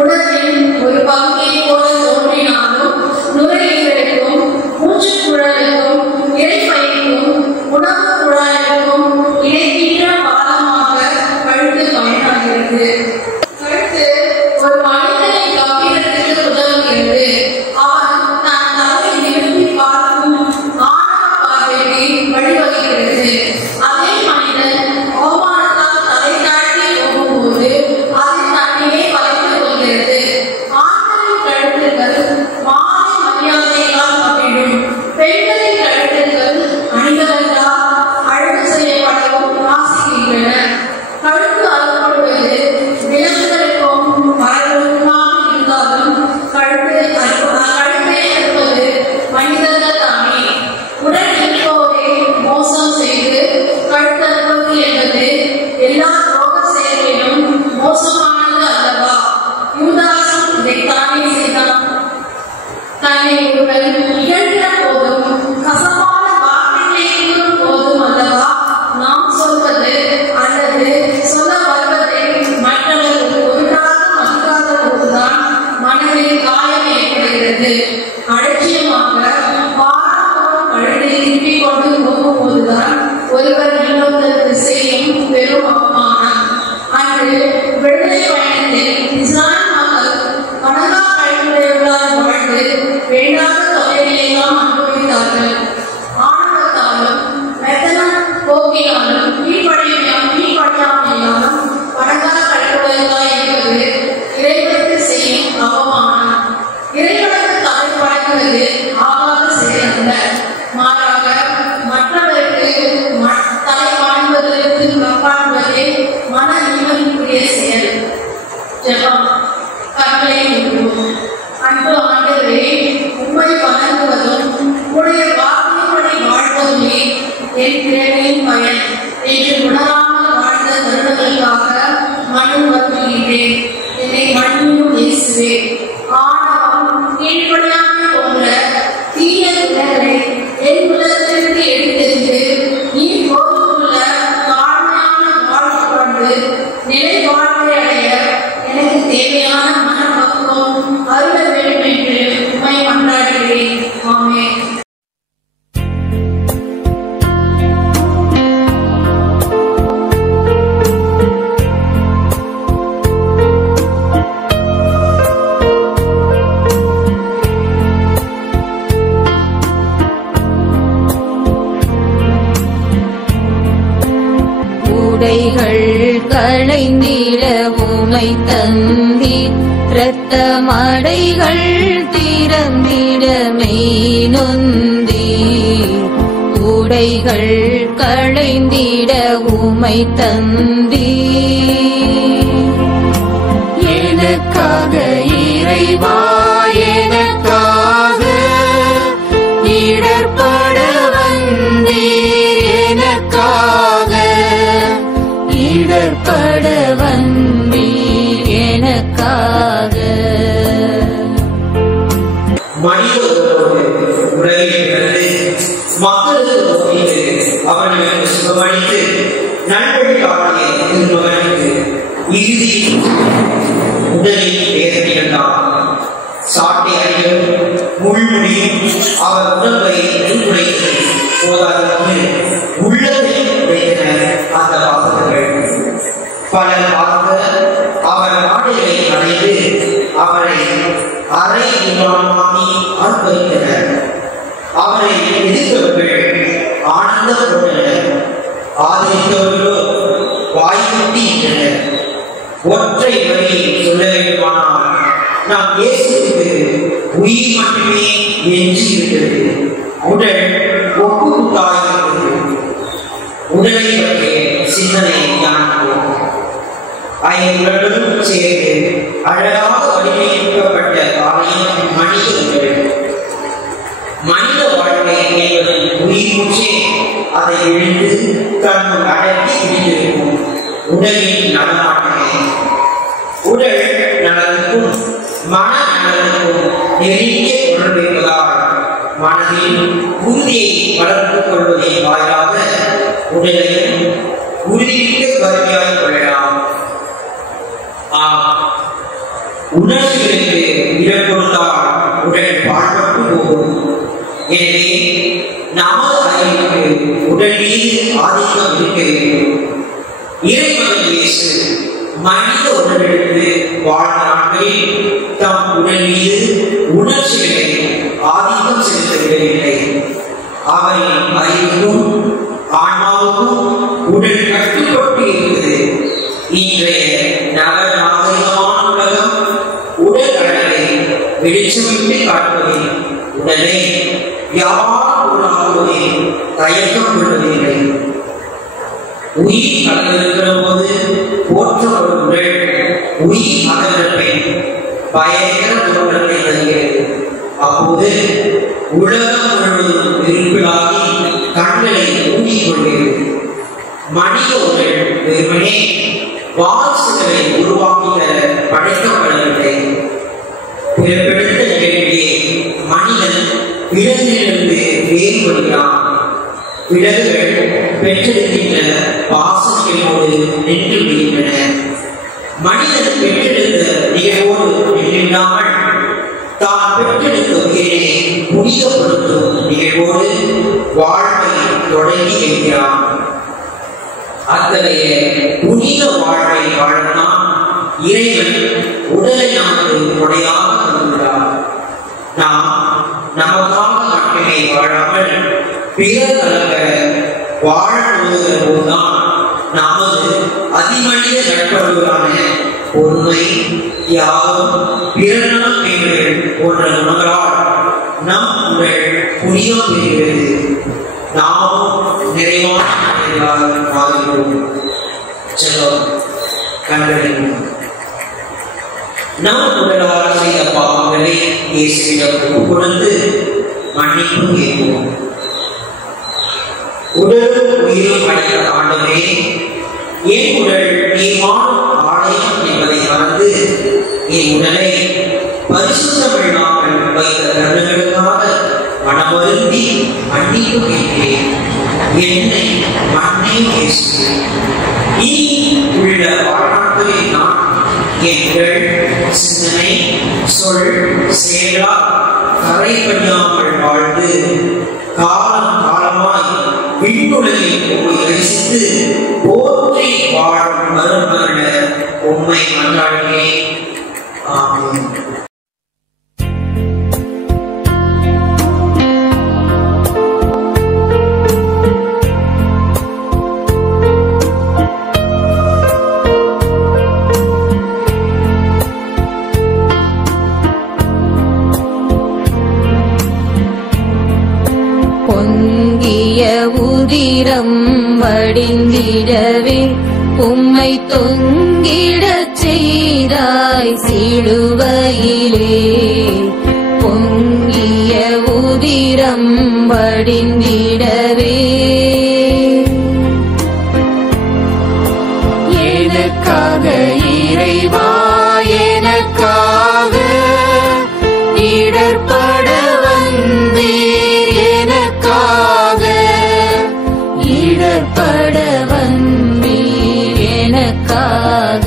உடலின் ஒரு பகுதியை போல தோன்றினாலும் நுரையீரலுக்கும் மூச்சு குழலுக்கும் இறைப்பைக்கும் உணவு குழாய்க்கும் இணைக்கின்ற பாலமாக கழுத்து பயனாகிறது. கழுத்து ஒரு மனிதனை கம்பீரத்துக்கு உதவுகிறது. அவன் தன் தலையை நிறுத்தி பார்க்கும் ஆணவ பார்வைக்கு வழிவகுக்கிறது. அதே மனிதன் அவமானத்தால் தலை தாழ்த்தி போகும்போது அதை தன்னையே வளைத்துக் கொள்கிறது. ஆண்களின் கழுத்துக்கள் மாலை மரியாதையால் கவிழும். பெண்களின் கழுத்துக்கள் அணிகலத்தால் அழகு செய்யப்படவும் வாசிக்கின்றன. கழுத்து அறுக்கப்படுவது விலங்குகளுக்கும் மரங்களுக்குமாக இருந்தாலும் கழுத்தை அறுப்பது மனிதர்கள் தானே. உடல் இருப்போரை மோசம் செய்து கழுத்தறுப்பது என்பது எல்லா துரோக செயல்களிலும் மோசமானது அல்லவா? யூதாசும் இதைத்தானே செய்தான். தன்னை ஒருவர் இகழ்கிற போதும் கசப்பான வார்த்தைகளை கூறும் போதும் அல்லவா நாம் சொல்வது அல்லது சொல்ல வருவதை மற்றவர்கள் ஒன்றாக மதிக்காத போதுதான் மனதில் காயம் ஏற்படுகிறது. அலட்சியமாக பாராமரம் கழுதை திருப்பிக் கொண்டு போகும்போதுதான் ஒருவர் இன்னொருவருக்கு செய்யும் பெரும் அவமானம். அன்று விடுதலை பயணத்தில் இஸ்ராயல் மக்கள் பணங்கா கழிவுடையவர்களால் வாழ்ந்து வேண்டாத தொகைகளையெல்லாம் அனுபவித்தார்கள். ஆணவத்தாலும் மெத்தனம் போக்கினாலும் கீழ்ப்படியாமையாலும் பணங்கா கழிவுடையவர்களாய் இருப்பது இறைவனுக்கு செய்யும் அவமானம். இறைவனுக்கு தலை பழங்குவது ஆகாத செயல் அல்ல. மாறாக மற்றவருக்கு தலை பழங்குவதற்கு காப்பாற்றுவதே மன நிம்மதிக்குரிய செயல். ஜெபம். கற்பனை கூறுவோம். அன்பு ஆண்டவரே, உம்மை வணங்குவதும் உடைய வார்த்தைப்படி வாழ்வதுமே என் பிறவியின் பயன் என்று உணராமல் வாழ்ந்த தருணங்களுக்காக மனம் வருந்துகின்றேன். என்னை மன்னியும் இயேசுவே. ஆணவம் கீழ்ப்படியாமை போன்ற தீய குணங்களை என் உள்ளத்திலிருந்து எடுத்தெறிந்து நீர் போதுள்ள தாழ்மையான வாழ்வு கொண்டு நிலை வாழ்வை அடைய எனக்கு தேவையான மனப்பக்குவம் அருள வேண்டும் என்று உம்மை மன்றாடுகிறேன். ஆமென். உடைகள் களைந்திட உமை தந்தீர் இரத்த மடைகள் திறந்திட மெய் நொந்தீர். குடைகள் களைந்திட உமை தந்தீர். எனக்காக இறைவா எனக்காக இடர்பட வந்தீர். எனக்காக இடர்பட வந்தீர் எனக்காக. மனிதர்களோடு உரையிலிருந்து மக்களுக்கு அவர்களுக்கு சுகமளித்து நல்வழி காட்டிய திருமகனுக்கு இறுதி உடலில் வேதனைகள்தான் சாட்டை அடியும் முள்முடியும் அவர் உடம்பை நெருங்குடைத்து போதாதற்கு உள்ளதை உடைத்தன அந்த வாசகர்கள். பலர் பார்க்க அவர் ஆடைகளை அடைந்து அவரை அரை விமானமாக்கி அர்ப்பணித்தனர். அவரை எதிர்த்தவர்கள் ஆனந்தம் கொண்டனர், ஆதரித்தவர்களோ வாய்மூட்டினர். ஒற்றை வரியில் சொல்ல வேண்டுமானால் நாம் இயேசுவுக்கு உயிர் மட்டுமே எஞ்சியிருக்கிறது. உடல் ஒப்புத்தாயிருக்கிறது. உடலை பற்றிய சிந்தனையை ஞானப்போம். ஐம்புலனும் சேர்ந்து அழகாக வடிவமைக்கப்பட்ட காலையும் மனித உடல். மனித வாழ்க்கை என்பதன் உயிர் மூச்சே அதை எழுந்து தன்னுள் அடக்கி விட்டிருக்கும் உடலின் நடமாட்டமே. உடல் நலனுக்கும் மன நலனுக்கும் நெருங்கிய தொடர்பு இருப்பதால் மனதில் உறுதியை வளர்த்துக் கொள்வதன் வாயிலாக உடலையும் உறுதிக்கு கருவியாய் கொள்ளலாம். உணர்ச்சிகளுக்கு இடம் கொடுத்தால் உடல் பாழ்பட்டு போகும். எனவே நமது அறிவுக்கு உடல் மீது ஆதிக்கம் இருக்க வேண்டும். இறைமகன் இயேசு மனித உடலுக்கு வாழ்ந்த நாட்களில் தம் உடல் மீது உணர்ச்சிகளை ஆதிக்கம் செலுத்தவில்லை. அவரின் அறிவுக்கும் ஆன்மாவுக்கும் உடல் கட்டுப்பட்டு இருந்தது. இன்றைய நகர நாகரிகமான உலகம் உடல் அழகை வெளிச்சமிட்டு காட்டுவதில் உடலை யார் உருவாக்குவதில் தயக்கம் கொள்வதில்லை. உயிர் கலந்திருக்கிற போது போற்றப்படும் உடல் உயிர் அகன்றமை பயங்கர தோற்றத்தை தருகிறது. அப்போது உலகம் முழுவதும் விரும்பிலாகி கண்களை மூடிக்கொள்கிறது. மனித உடல் வெறுமனே வாரிசுகளை உருவாக்கிட படைக்கப்படவில்லை. பிறப்பெடுத்த நிகழ்விலே மனிதன் விலங்கிலிருந்து வேறுபடுகிறான். விலங்குகள் பெற்றெடுக்கின்ற பாசங்களோடு நின்று விடுகின்றன. மனிதன் பெற்றெடுத்த நிகழ்வோடு நின்றில்லாமல் தான் பெற்றெடுத்த உயிரை புனிதப்படுத்தும் நிகழ்வோடு வாழ்வை தொடங்கி வைக்கிறான். அத்தகைய புனித வாழ்வை வாழலாம் இறைவன் உடலை நமக்கு கொடையாக தந்துள்ளார். நாம் நமக்காக மட்டுமே வாழாமல் பிறர்காக வாழ முயலுகிற போதுதான் நமது அதிமனித நட்புறவுகளான பொறுமை, தியாகம், பிறநலம் போன்ற குணங்களால் நம் உடல் புனிதம் பெறுகிறது. நாமும் நிறைவான மாறுகிறோம். செல்வம் கண்டறிவோம். நம் உடலால் செய்த பாவங்களை இயேசுவிடம் ஒப்புக்கொடுத்து மன்னிப்பு கேட்போம். உடலும் உயிரும் அடைந்த ஆண்டவரே, என் உடல் நீமான ஆலயம் என்பதை மறந்து என் உடலை பரிசுத்தமிழாமல் வைத்த கருணைகளுக்காக மனமருந்தி மன்னிப்பு கேட்கிறேன். என்னை மன்னியும் இயேசுவே. இனி உள்ள வாழ்நாட்களில் நான் எங்கள் சிந்தனை, சொல், செயலால் கரைபடியாமல் வாழ்ந்து காலம் காலமாய் விண்ணுலகில் போய் ரசித்து போற்றி வாழும் மருமகள உம்மை மன்றாடுகிறேன். ஆமென். பொங்கிய உதிரம் வடிந்திடவே உம்மை தொங்கிடச் செய்தாய் சிலுவையிலே. பொங்கிய உதிரம் வடிந்திடவே எனக்காக இறைவா எனக்காக இடர்பட வந்தீர். எனக்காக இடர்பட வந்தீர் எனக்காக.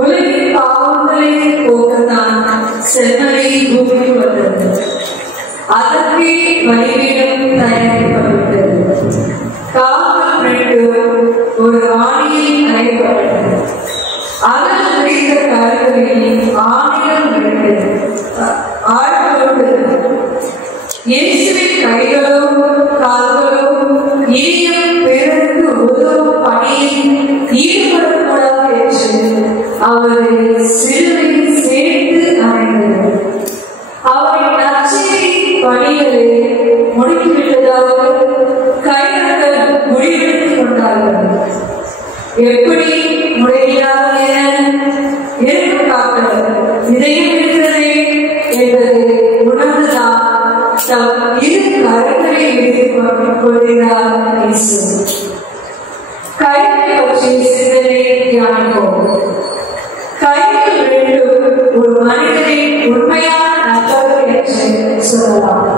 உலகின் பாவங்களை போக்கத்தான் செம்மறி பூமிக்கு வந்தது. அதற்கு பலிபீடம் தயாரிக்கப்பட்டது. காவல் ரெண்டு ஒரு ஆணியில் அறையப்பட்டது. அதன் முடிந்த கருங்களில் ஆணிகள் ஆழ்ந்தது. இயேசுவின் கைகளும் கால்களும் இனியும் பிறருக்கு உதவும் பணியில் ஈடுபடக்கூடாது என்று அவரை சிலுவையில் சேர்த்து அறைந்தது. அவரை நற்செய்தி பணிகளை முடித்துவிட்டதாக கைகள் முடிவெடுத்துக் கொண்டார்கள். எப்படி முறையிலாக எதிர்ப்பு காட்டவர் இதயம் இருக்கிறதே என்பதை உணர்ந்துதான் தம் இரு கரங்களை எடுத்துக் கொள்கிறார் இயேசு. கைகளை பற்றிய சிந்தனை தியானிப்போம். கைகள் ரெண்டும் ஒரு மனிதனின் உண்மையான நண்பர்கள் என்று சொல்லலாம்.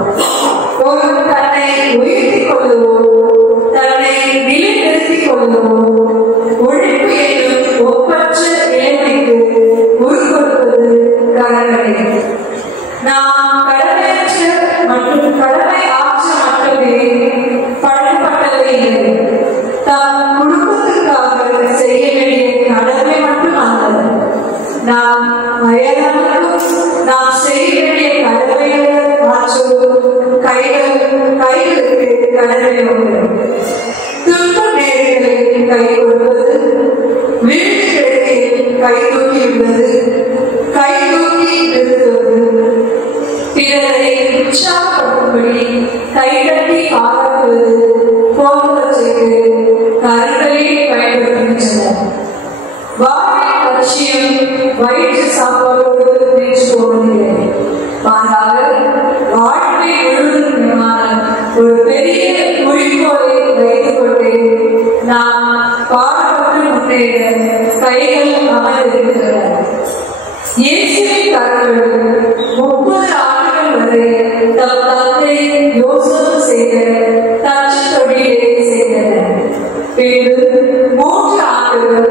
ஒருவர் தன்னை உயர்த்திக் கொள்ளவோ தன்னை நிலைநிறுத்திக் கொள்ளவோ உழைப்பு என்னும் ஒப்பற்ற நிலைமைக்கு உருக்கொடுப்பது கரங்களே. நாம் கடமையற்ற மற்றும் கடமை ஆற்ற மட்டுமே படைக்கப்பட்டவை இல்லை. தம் குடும்பத்திற்காக செய்ய வேண்டிய கடமை மட்டும் அல்ல, நாம் அயலாருக்கும் நாம் செய்ய வேண்டிய கடமைகளை மாற்றுவோம். கைகளுக்கு கடமை உண்டு. துன்ப நேரங்களில் கை கொடுப்பது, வீழ்ச்சி கிழக்கில் கை தூக்கி விடுவது, கை தூக்கி நிறுத்துவது, பிறரை உற்சாகப்படுத்தும்படி கைகட்டி பாராட்டுவது போன்றவற்றைக்கு கரங்களை பயன்படுத்துகின்றன. வாழ்வின் லட்சியம் வயிற்று சாப்பாடோடு நின்று போவதில்லை. மாறாக வாழ்வை முழுவதுமான ஒரு பெரிய குறிக்கோளை வைத்துக் கொண்டு நாம் பாடுபட்டு முன்னேற கைகள் அமர்ந்திருக்கின்றன. இயேசுவின் கரங்கள் 30 ஆண்டுகள் வரை தம் தந்தை யோசனை செய்த தச்சு தொழிலை செய்தனர். பின்பு 3 ஆண்டுகள்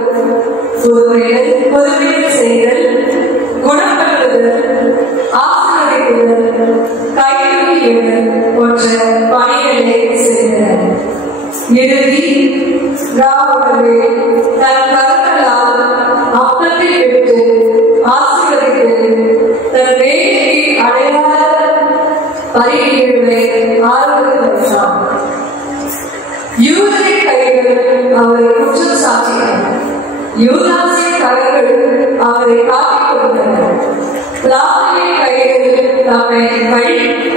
பொதுமையில் செய்தல், குணப்படுத்துதல், ஆசிரியர்கள், கைவிடுதல் போன்ற பணிகளை செய்தனர். இறுதி ராவுடவே தன் கரங்களால் அப்பத்தை பெற்று ஆசிரியர்கள் தன் வேலையை அடையாள பரிகீடுகளை ஆரம்பித்தார். யூதரின் கைகள் அவரை குற்றம் சாட்டினர். யூதாசின் கரங்கள் அவரை காட்டிக் கொடுத்தனர். லாவின் கைகள் தம்மை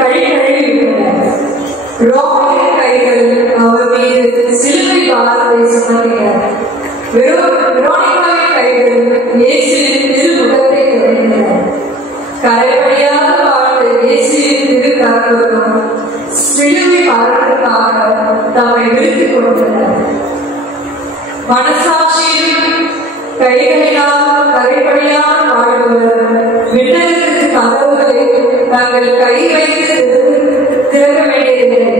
கழிவிட்டனர். ரோமின் கைகள் அவர் மீது சிலுவை பாரத்தை சுமத்தினர். வெரோனிகாவின் கைகள் இயேசுவின் திருமுகத்தை தொடங்கினர். கரைபடியாக வாழ்ந்த இயேசுவின் திருக்கரங்களும் சிலுவை பாரத்திற்காக தம்மை விடுத்துக் கொடுத்தனர். மனசாட்சியும் கைகளினால் கரைபடியாக வாழ்பவர் விண்ணகத்திற்கு கதவுகளை தங்கள் கை வைத்து திறக்க வேண்டியதில்லை.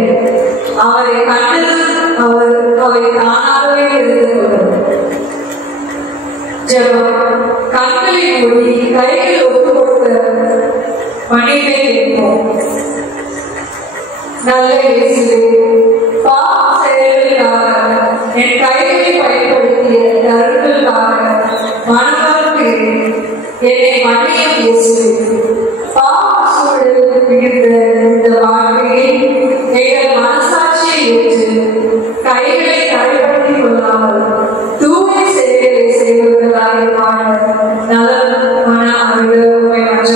அவரை கண்டதும் அவை தானாகவே தெரிந்து கொள்ளும். ஜெபம். கண்களை மூடி கைகள் ஒப்புக் கொடுத்த மணியை கேட்போம். நல்ல இயேசுவே, பாவ செயல்களுக்காக என் கைகளை பயன்படுத்திய கருங்களுக்காக மனமாறுகிறேன். என்னை மன்னியும் இயேசுவே. பாவ சூழலில் மிகுந்த இந்த வாழ்க்கையை எங்கள் மனசாட்சியை ஏற்று கைகளை தடைப்படுத்திக் கொள்ளாமல் தூய செயல்களை செய்வதற்காக வாழ நலம் மன அறிவுரை மற்ற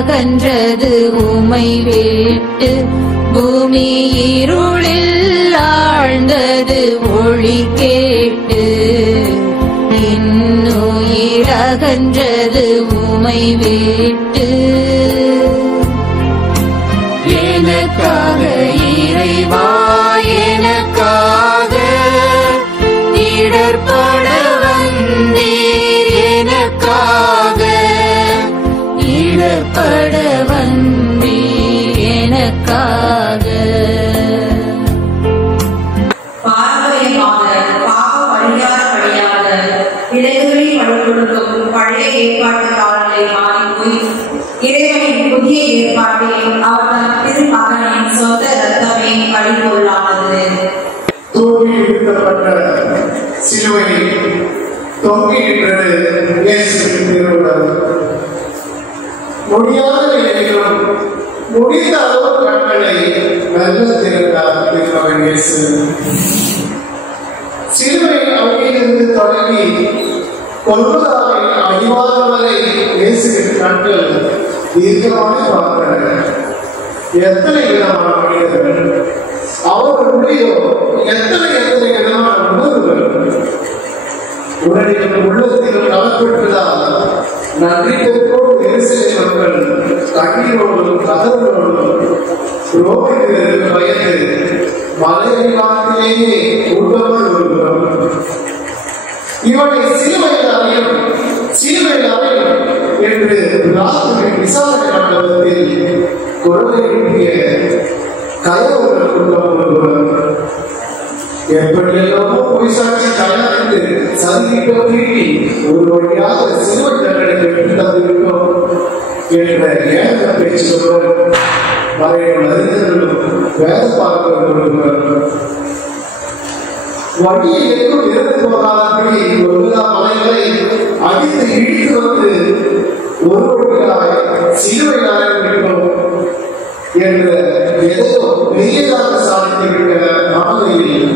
அகன்றது உமை விட்டு பூமி இருளில் ஆழ்ந்தது ஒளி கேட்டு இன்னுயிர் அகன்றது உமை விட்டு எனக்காக இறைவா எனக்காக இடர்பட வந்தீர் எனக்காக இடர்பட வந்தீர் எனக்காக பாரம்பரியமாக பாவ பழியாக இடைவெளி படுகொடுக்கும் பழைய ஏற்பாட்டு காலங்களை மாறிப்போய் இறைவனின் புதிய ஏற்பாட்டில் அவர் தம் திருமகனின் சொந்த ரத்தமே பழிபொருளானது. தூக்கி நிறுத்தப்பட்ட சிலுவையில் தொங்கியிருக்கிறது இயேசுவின் திருவுடல். முடியாத நிலையிலும் முடிந்த அளவு கண்களை நல்ல திறந்தார் திருமகன் இயேசு. சிலுவை அவையிலிருந்து தொடங்கி கொல்கத்தாவின் அடிவாரம் வரை இயேசுவின் கண்கள் தீர்க்கமாக பார்த்தன. எத்தனை விதமான மனிதர்கள், அவர்களுடையோ எத்தனை விதமான உணர்வுகள் உடலில் உள்ளத்தில் கலப்பெற்றதால் நன்றி பெற்றோடு எரிசலை மக்கள் கண்ணீரோடும் கதவோடும் ரோமைகளுக்கு பயந்து மலையிலேயே உள்ளவர் ஒருவரும் இவனை சிலுவையில் என்று விசாரணை மண்டபத்தில் குரலை எழுப்பிய கயவர்கள் உள்ளவர் எப்படியெல்லாமோ பொய் சாட்சி தயாரித்து சந்திக்க ஒரு வழியாக சிலுவை தண்டனை பெற்று தந்திருக்கிறோம் என்ற ஏக பேச்சுடன் மறையும் அறிஞர்களும் வேத பார்க்கிறவர்களும் வழியை எங்கும் இறந்து போகாதபடி ஒருவிதா மலைகளை அடித்து இழுத்து வந்து ஒரு வழியாய் சிலுவை ஆரம்பிக்கும் என்ற எதையோ பெரியதாக சாதித்திருக்கிற நாளையில்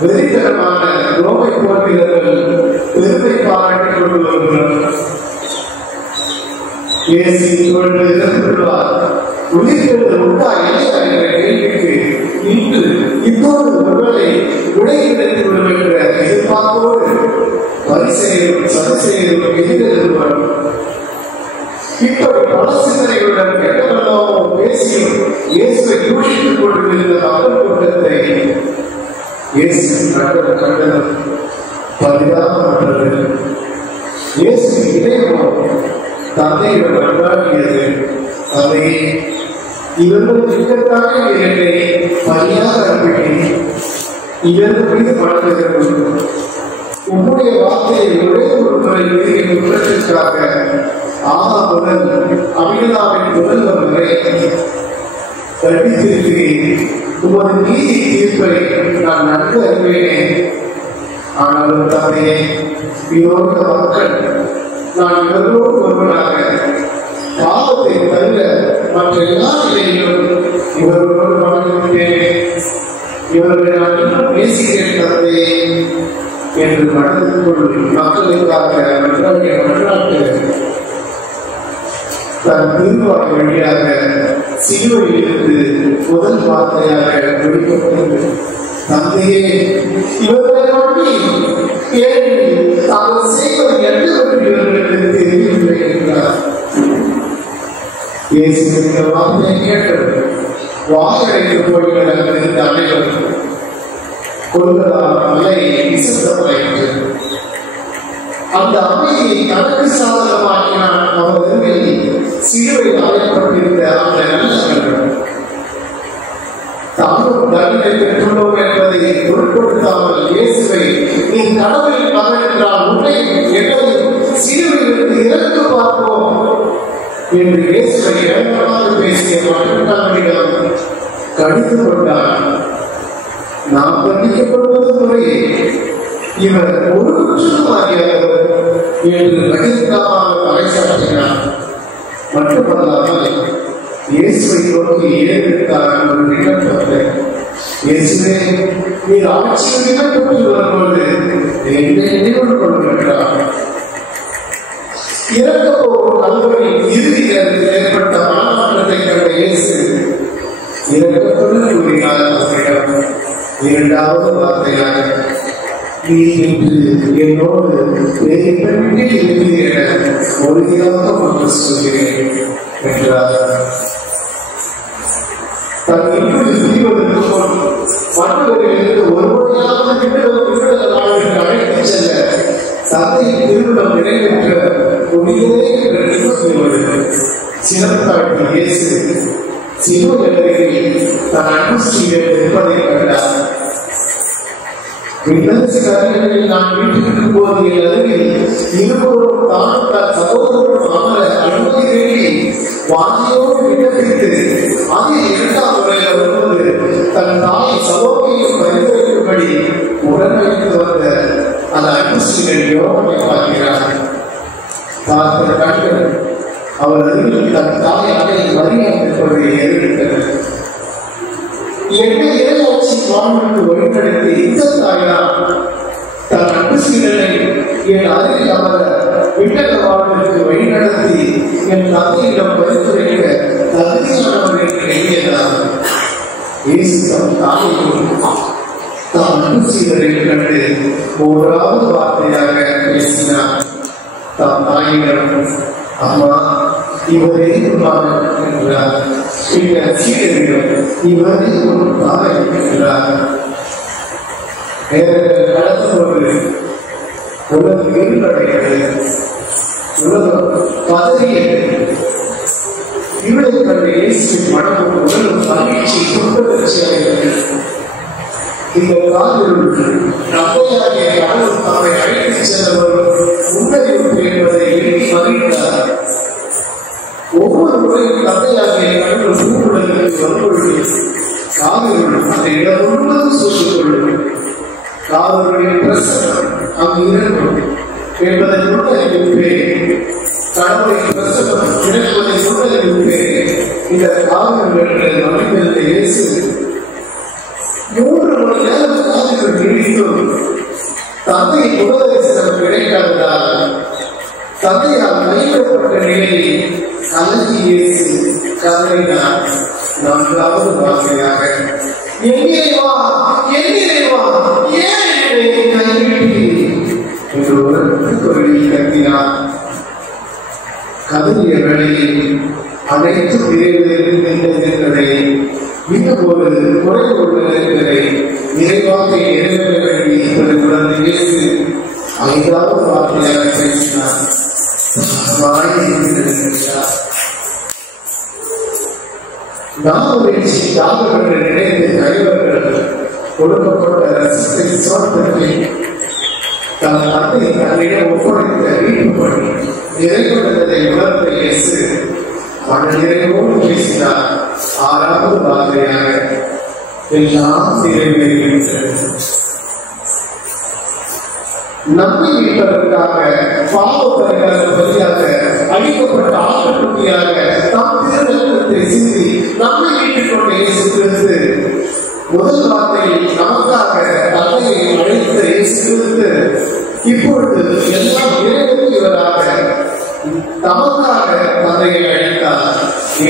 வெறித்தனமான ரோமை போட்டியர்கள் பெருமை பாராட்டிக் கொண்டு வருகிறார். இயேசு கொண்டு இறந்துள்ளார், உயிர்கள் உண்டா இல்லையா என்ற கேள்விக்கு இன்று இப்போது ஒருவரை விடை கிடைத்துக் கொள்ளும் என்ற எதிர்பார்ப்போடு பரிசெயலும் சதிசெயலும் எதிர்கொள்வார். இப்படி பல சிந்தனைகளுடன் கெட்டவெல்லாமோ பேசியும் இயேசுவை தூஷித்துக் கொண்டிருந்த மக்கள் கூட்டத்தை இயேசு கண்டது பரிதாபமற்றது. இயேசு இதயமோ தந்தையிடம் அன்றாடியது, தந்தையே இவர்கள் இருக்கத்தான என்னை பணியாக அனுப்பினேன், இவர்கள் மீது மனதில் உன்னுடைய வார்த்தையை ஒரே ஒரு முறை மீறிய குற்றத்திற்காக ஆனா முதல் அமிர்தாவின் முதல்வர் வரை கண்டித்திருக்கிறேன். உமது நீதி தீர்ப்பை நான் நன்கு அறிவேனே. ஆனாலும் தந்தையே, இவரோட மக்கள் நான் இவர்களோடு ஒருவனாக பாவத்தை தவிர மற்ற எல்லா நிலையிலும் இவர்களோடு மனதிருந்தேனே. இவர்களை நான் இன்னும் நேசிக்கிறேன் தந்தையே என்று மனதிற்குள் மக்களுக்காக மன்றாட்டு தன் திருவாய் வழியாக சிலுவையில் இருந்து முதல் வார்த்தையாக வெளிப்பட்டது, தந்தையே இவர்களை நம்பி ஏனெனில் தாங்கள் செய்வது என்னவென்று இவர்களுக்கு தெரியவில்லை என்றார். இயேசு இந்த வார்த்தையை கேட்டு வாயடைத்து போய்விட அனைவரும் கொல்கத்தா மலை நிசப்தமாயிற்று. அந்த அமைதியை தனக்கு சாதகமாக்கினான். அவர்கள் சிலுவை அறையப்பட்டிருந்த அந்த நல்லவர்கள் தானும் தண்டனை பெற்றுள்ளோம் என்பதை பொருட்படுத்தாமல் இயேசுவை நீ கடவுளின் மகன் என்றால் உன்னை எங்களையும் சிலுவையிலிருந்து இறந்து பார்ப்போம் என்று இயேசுவை இறக்கமாக பேசிய மக்களிடம் கடிந்து கொண்டார். நாம் தண்டிக்கப்படுவது முறையே இவர் ஒரு குற்றவாளியானவர் என்று கடிதமாக பறைசாற்றினார். மட்டுமல்லாமல் இயேசுவை நோக்கி ஏறெடுத்தார் ஒரு நிகழ்த்தத்தை. இயேசுவே, நீர் ஆட்சியில் நிகழ்த்து வரும்போது என்னை நினைவு கொள்ளும் என்றார். இறக்க போகும் கல்வனை இறுதி நேரத்தில் ஏற்பட்ட மனமாற்றத்தை கண்ட இயேசு இரக்கத்துடன் கூறினார் அவரிடம், இரண்டாவது வார்த்தையாக, நீ இன்று என்னோடு வேறு பெண்ணில் இருக்கிற மொழியாக ஒன்று சொல்கிறேன் என்றார். தன் இன்னொரு பிரிவதற்கு முன் மற்றவர்களுக்கு ஒருவரையாவது விடுதலை நாளுக்கு அழைத்து செல்ல தந்தையின் திருமணம் நிறைவேற்ற முடியவே என்ற நிபந்தனையோடு சினத்தாட்டி இயேசு சிலுவை அருகில் தன் அன்பு ஸ்ரீகள் இருப்பதை கண்டார். விண்ணரசு கரைகளில் நான் வீட்டுக்கு போது என் அருகில் இருவரும் தானும் தன் சகோதரரும் அமர அனுமதி வேண்டி வாங்கியோடு விண்ணப்பித்து அதில் இரண்டாம் முறையில் வரும்போது தன் தாய் சகோதரியும் பரிந்துரைக்கும்படி உடனழைத்து வந்த அந்த அன்பு ஸ்ரீகள் யோகனை பார்க்கிறார். பார்த்த கண்கள் அவர் அருகில் தன் தாய் அதை வரியாக்கப்படி எதிர்த்தனர். என்னை இறையாட்சி வாழ்வுக்கு வழிநடத்தி இந்த தாய்தான் தன் அன்பு ஸ்ரீகளை என் அருகில் அமர விண்ணக வாழ்வுக்கு வழிநடத்தி என் தந்தையிடம் பரிந்துரைக்க தகுதியானவர்களுக்கு எண்ணியதான். இயேசு தம் தாயையும் தாம் அன்பு ஸ்ரீகளை கண்டு மூன்றாவது வார்த்தையாக பேசினார். தாம் தாயிடம், அம்மா இவரே மகன் என்றார். பின்னர் சீடரிடம், இவரே ஒரு தாய் என்றார். நேரங்கள் கடந்தபோது உலகம் இருளடைகிறது. உலகம் பதறியது. இவளை கண்டு இயேசுவின் மனமும் உடலும் மகிழ்ச்சி துன்பதற்சி அடைகிறது. இந்த காதலுள் நம்பையாகிய கடவுள் தம்மை அழைத்து சென்றவரும் உண்மையுண்டு என்பதை எண்ணி மகிழ்ந்தார். ஒவ்வொரு முறையும் தந்தையாகிய கடவுள் பூவுலகிற்கு வரும்பொழுது காதலுள் அந்த இடம் முழுவதும் சூழ்ந்து கொள்ளும். காதலுடைய பிரசனம் அங்கு இருக்கும் என்பதை முன்னறிவிப்பே. கடவுளின் பிரசனம் இறக்குவதை முன்னறிவிப்பே. இந்த காதல் என்ற மகிழ்ந்த இயேசு 3 மணி நேரம் காதல் நீடித்தும் தந்தை முதலரிசனம் கிடைக்காததால் தந்தையால் கைவிடப்பட்ட நிலையில் கலங்கி இயேசு கதறினார். 4வது வார்த்தையாக, என்கிறேவா என்கிறேவா ஏன் என்னை கைவிட்டீர் என்று ஒரு குரலில் கத்தினார். கதறிய வேளையில் அனைத்து பிரிவுகளிலும் நின்றதை இன்னும் ஒரு குறை கொண்டு இருக்கிறதை நிறைவாக நிறைவேற்ற வேண்டி என்பதை உணர்ந்து இயேசு 5வது வார்த்தையாக பேசினார். நாமவீழ்ச்சி யாகம் என்று நினைத்து கைவர்கள் கொடுக்கப்பட்ட ரசத்தை சோர்த்தத்தை தன் தந்தை தன்னிடம் ஒப்படைத்த வீட்டு பணி நிறைவேற்றதை உணர்ந்த இயேசு மன நிறைவோடு பேசினார். 6வது வார்த்தையாக, எல்லாம் நிறைவேறுகின்றது. நன்மை மீட்பதற்காக பாவ பரிகார பலியாக அளிக்கப்பட்ட ஆட்டுக்குட்டியாக தாம் திருநெல்வத்தை சிந்தி நம்மை மீட்டுக் கொண்ட இயேசு கிறிஸ்து முதல் வார்த்தையில் நமக்காக தந்தையை அழைத்த இயேசு கிறிஸ்து இப்பொழுது எல்லாம் நிறைவேற்றியவராக தமக்காக தந்தையை அழைத்தார்.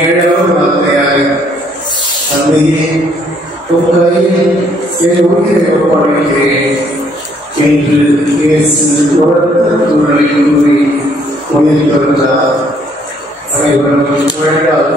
7வது வார்த்தையாக, தந்தையே உன் கையில் என் உயிரை ஒப்படைக்கிறேன் என்று இயேசு உரத்த குரலில் கூறி உயிர் பெற்றார். அனைவரும் வேண்டாம்.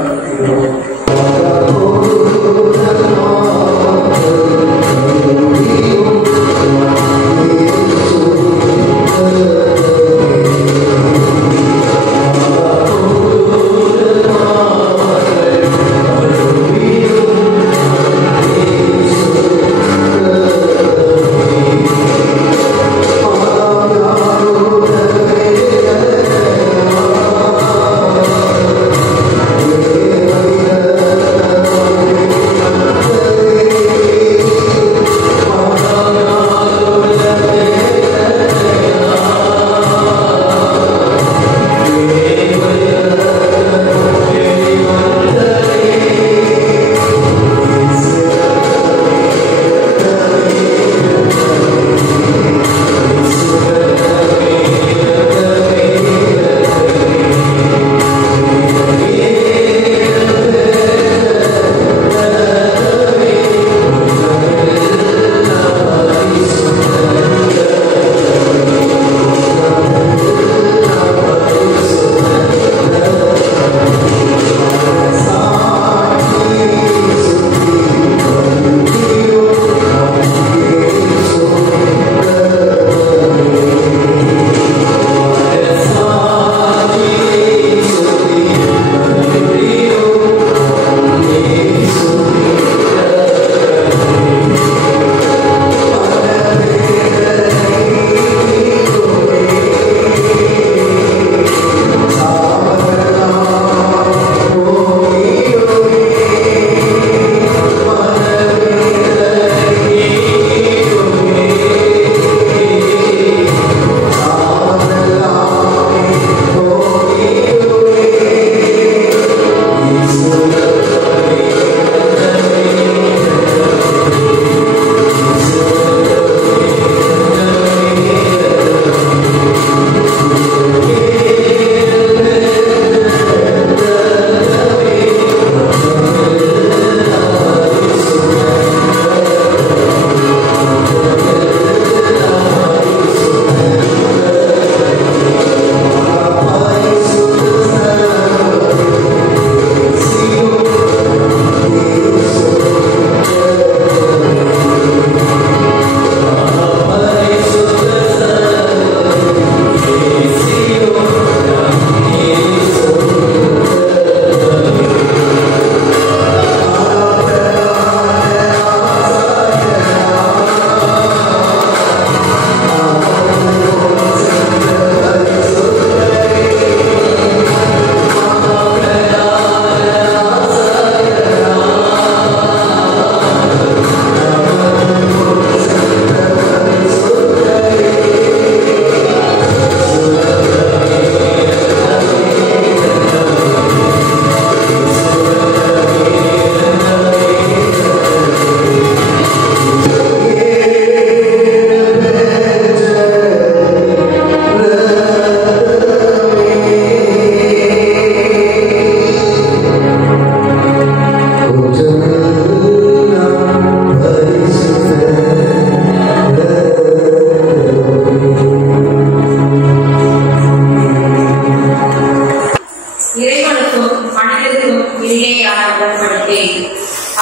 உடன்படிக்கை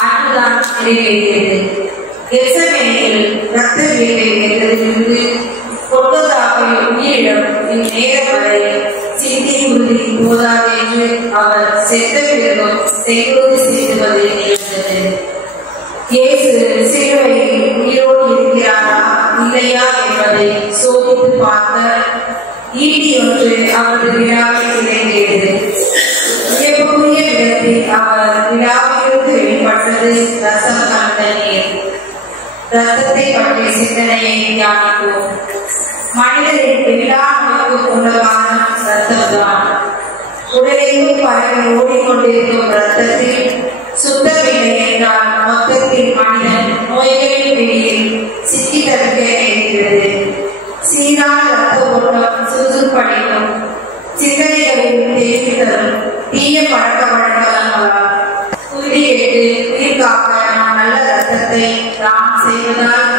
அன்றுதான் நிறைவேறியது. கெத்செமனேயில் இரத்த வேட்டை நேர்ந்ததிலிருந்து கொல்கத்தாவில் உயிரிடம் இந்நேரம் வரை சிந்தி உறுதி போதாது என்று அவர் செத்த பிறகும் செங்குறுதி செய்துவது நிகழ்ந்தது. இயேசு சிலுவையில் உயிரோடு இருக்கிறாரா இல்லையா என்பதை சோதித்து பார்க்க ஈட்டி ஒன்று அவரது விழாவில் இறங்கியது. வியப்புக்குரிய விதத்தில் அவர் விழாவிலிருந்து வெளிப்பட்டது ரத்தம் கலந்த நீர். ரத்தத்தை பற்றிய சிந்தனையை தியானிப்போம். மனிதரின் எல்லா நோய்க்கும் உணவான ரத்தம் தான். உடலெங்கும் பரவி ஓடிக்கொண்டிருக்கும் ரத்தத்தில் சுத்தமில்லை என்றால் மொத்தத்தில் மனிதன் நோய்களின் பிடியில் சிக்கி தவிக்க நேர்கிறது. சீரான ரத்த ஓட்டம் சுறுசுறுப்படையும் சிந்தனைகளில் தெளிவு தரும் தீய பழக்க வழக்கங்களால் உறுதியேற்று உயிர் காக்க நாம் நல்ல ரத்தத்தை தானம் செய்வதால்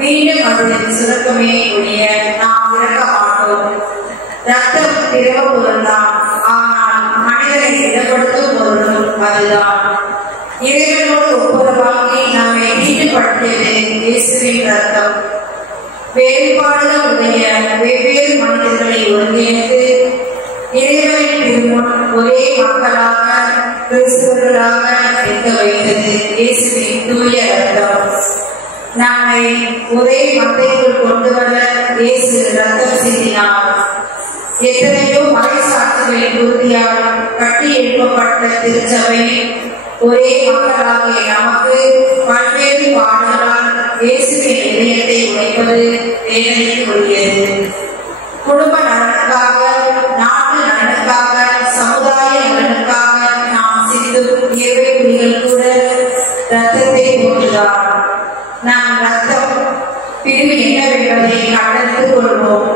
மீண்டும் அதில் சுரக்கமே ஒழிய நாம் இறக்க மாட்டோம். ரத்தம் திரவ பொருள்தான், ஆனால் மனிதனை திடப்படுத்தும் பொருளும் அதுதான். இறைவனோடு ஒப்புரவாகி நம்மை ஈடுபடுத்தியது இயேசுவின் ரத்தம். வேறுபாடுகள் உடைய வெவ்வேறு மனிதர்களை ஒருங்கிணைத்து இறைவனின் திருமுன் ஒரே மக்களாக கிறிஸ்தவர்களாக நிற்க வைத்தது இயேசுவின் தூய ரத்தம். நம்மை ஒரே மந்தைக்குள் கொண்டு வர இயேசு ரத்தம் சிந்தினார். எத்தனையோ மறைசாட்சிகளின் உறுதியால் கட்டி எழுப்பப்பட்ட திருச்சபை ஒரே மக்களாகிய நமக்கு பல்வேறு பாடல்களால் இயேசுவின் இதயத்தை உடைப்பது வேதனைக்கு உரியது. குடும்ப நலனுக்காக, நாட்டு நலனுக்காக, சமுதாய நலனுக்காக நாம் சிந்தும் இயற்கை குடிகள் கூட ரத்தத்தை போன்றுதான். நாம் ரத்தம் பிரிவு என்னவென்பதை கண்டறிந்து கொள்வோம்.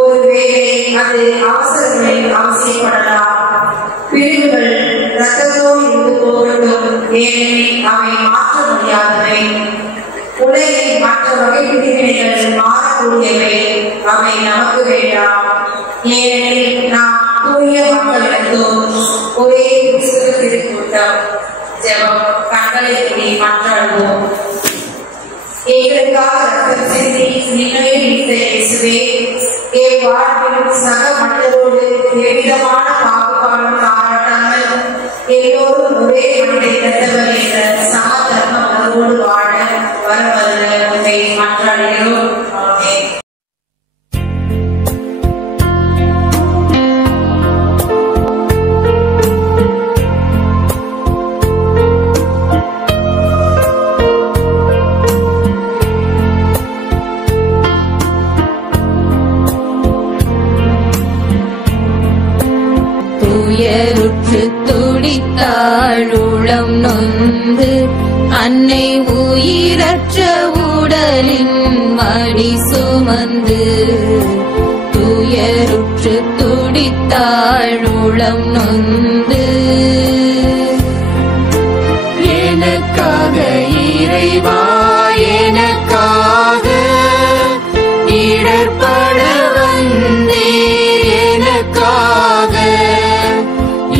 ஒருவேளை அது அவசரங்களில் அவசியப்படலாம். பிரிவுகள் ரத்தத்தோடு இருந்து போகட்டும், ஏனெனில் அவை மாற்ற முடியாதவை. உலகில் மற்ற வகை பிரிவினைகள் மாறக்கூடியவை, அவை நமக்கு வேண்டாம். ஏனெனில் நாம் தூய மக்களிடத்தோம். ஒரே கிறிஸ்துவ திருக்கூட்டம். ஜெபம். கண்களை மூடி மன்றாடுவோம். எங்களுக்காக ரத்தம் சிந்தி நிலையில் நீத்த இயேசுவே, என் வாழ்வில் சக மனிதரோடு எவ்விதமான பாகுபாடும் பாராட்டாமல் எல்லோரும் ஒரே மனித இனத்தவர் என்ற சம தர்ம உணர்வோடு வாழ வரவல்ல உண்மை மன்றாடுகிறோம். ஆமென். துயருற்று துடித்தாள் உளம் நொந்து அன்னை உயிரற்ற உடலின் மடி சுமந்து. துயருற்று துடித்தாள் உளம் நொந்து எனக்காக இறைவா, எனக்காக இடர்பட வந்தீர், எனக்காக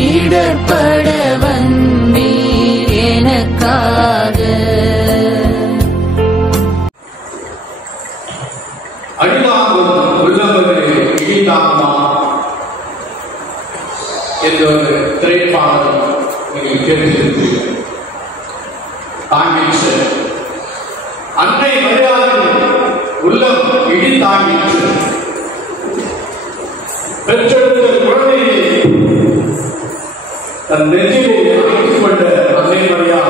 இடர்பட வந்தீர் எனக்காக. அடிவாங்கும் உள்ளவர்களே இடிதாகுமா என்ற ஒரு திரைப்பாடல் நீங்கள் கேட்டிருக்கிறீர்கள். தாங்கிற்று அன்னை மரியாதையில் உள்ளம் இடி தாங்கிற்று. பெற்றெடுத்த குழந்தையை தன் நெஞ்சிலே அணைத்துக் கொண்ட அன்னை மரியா,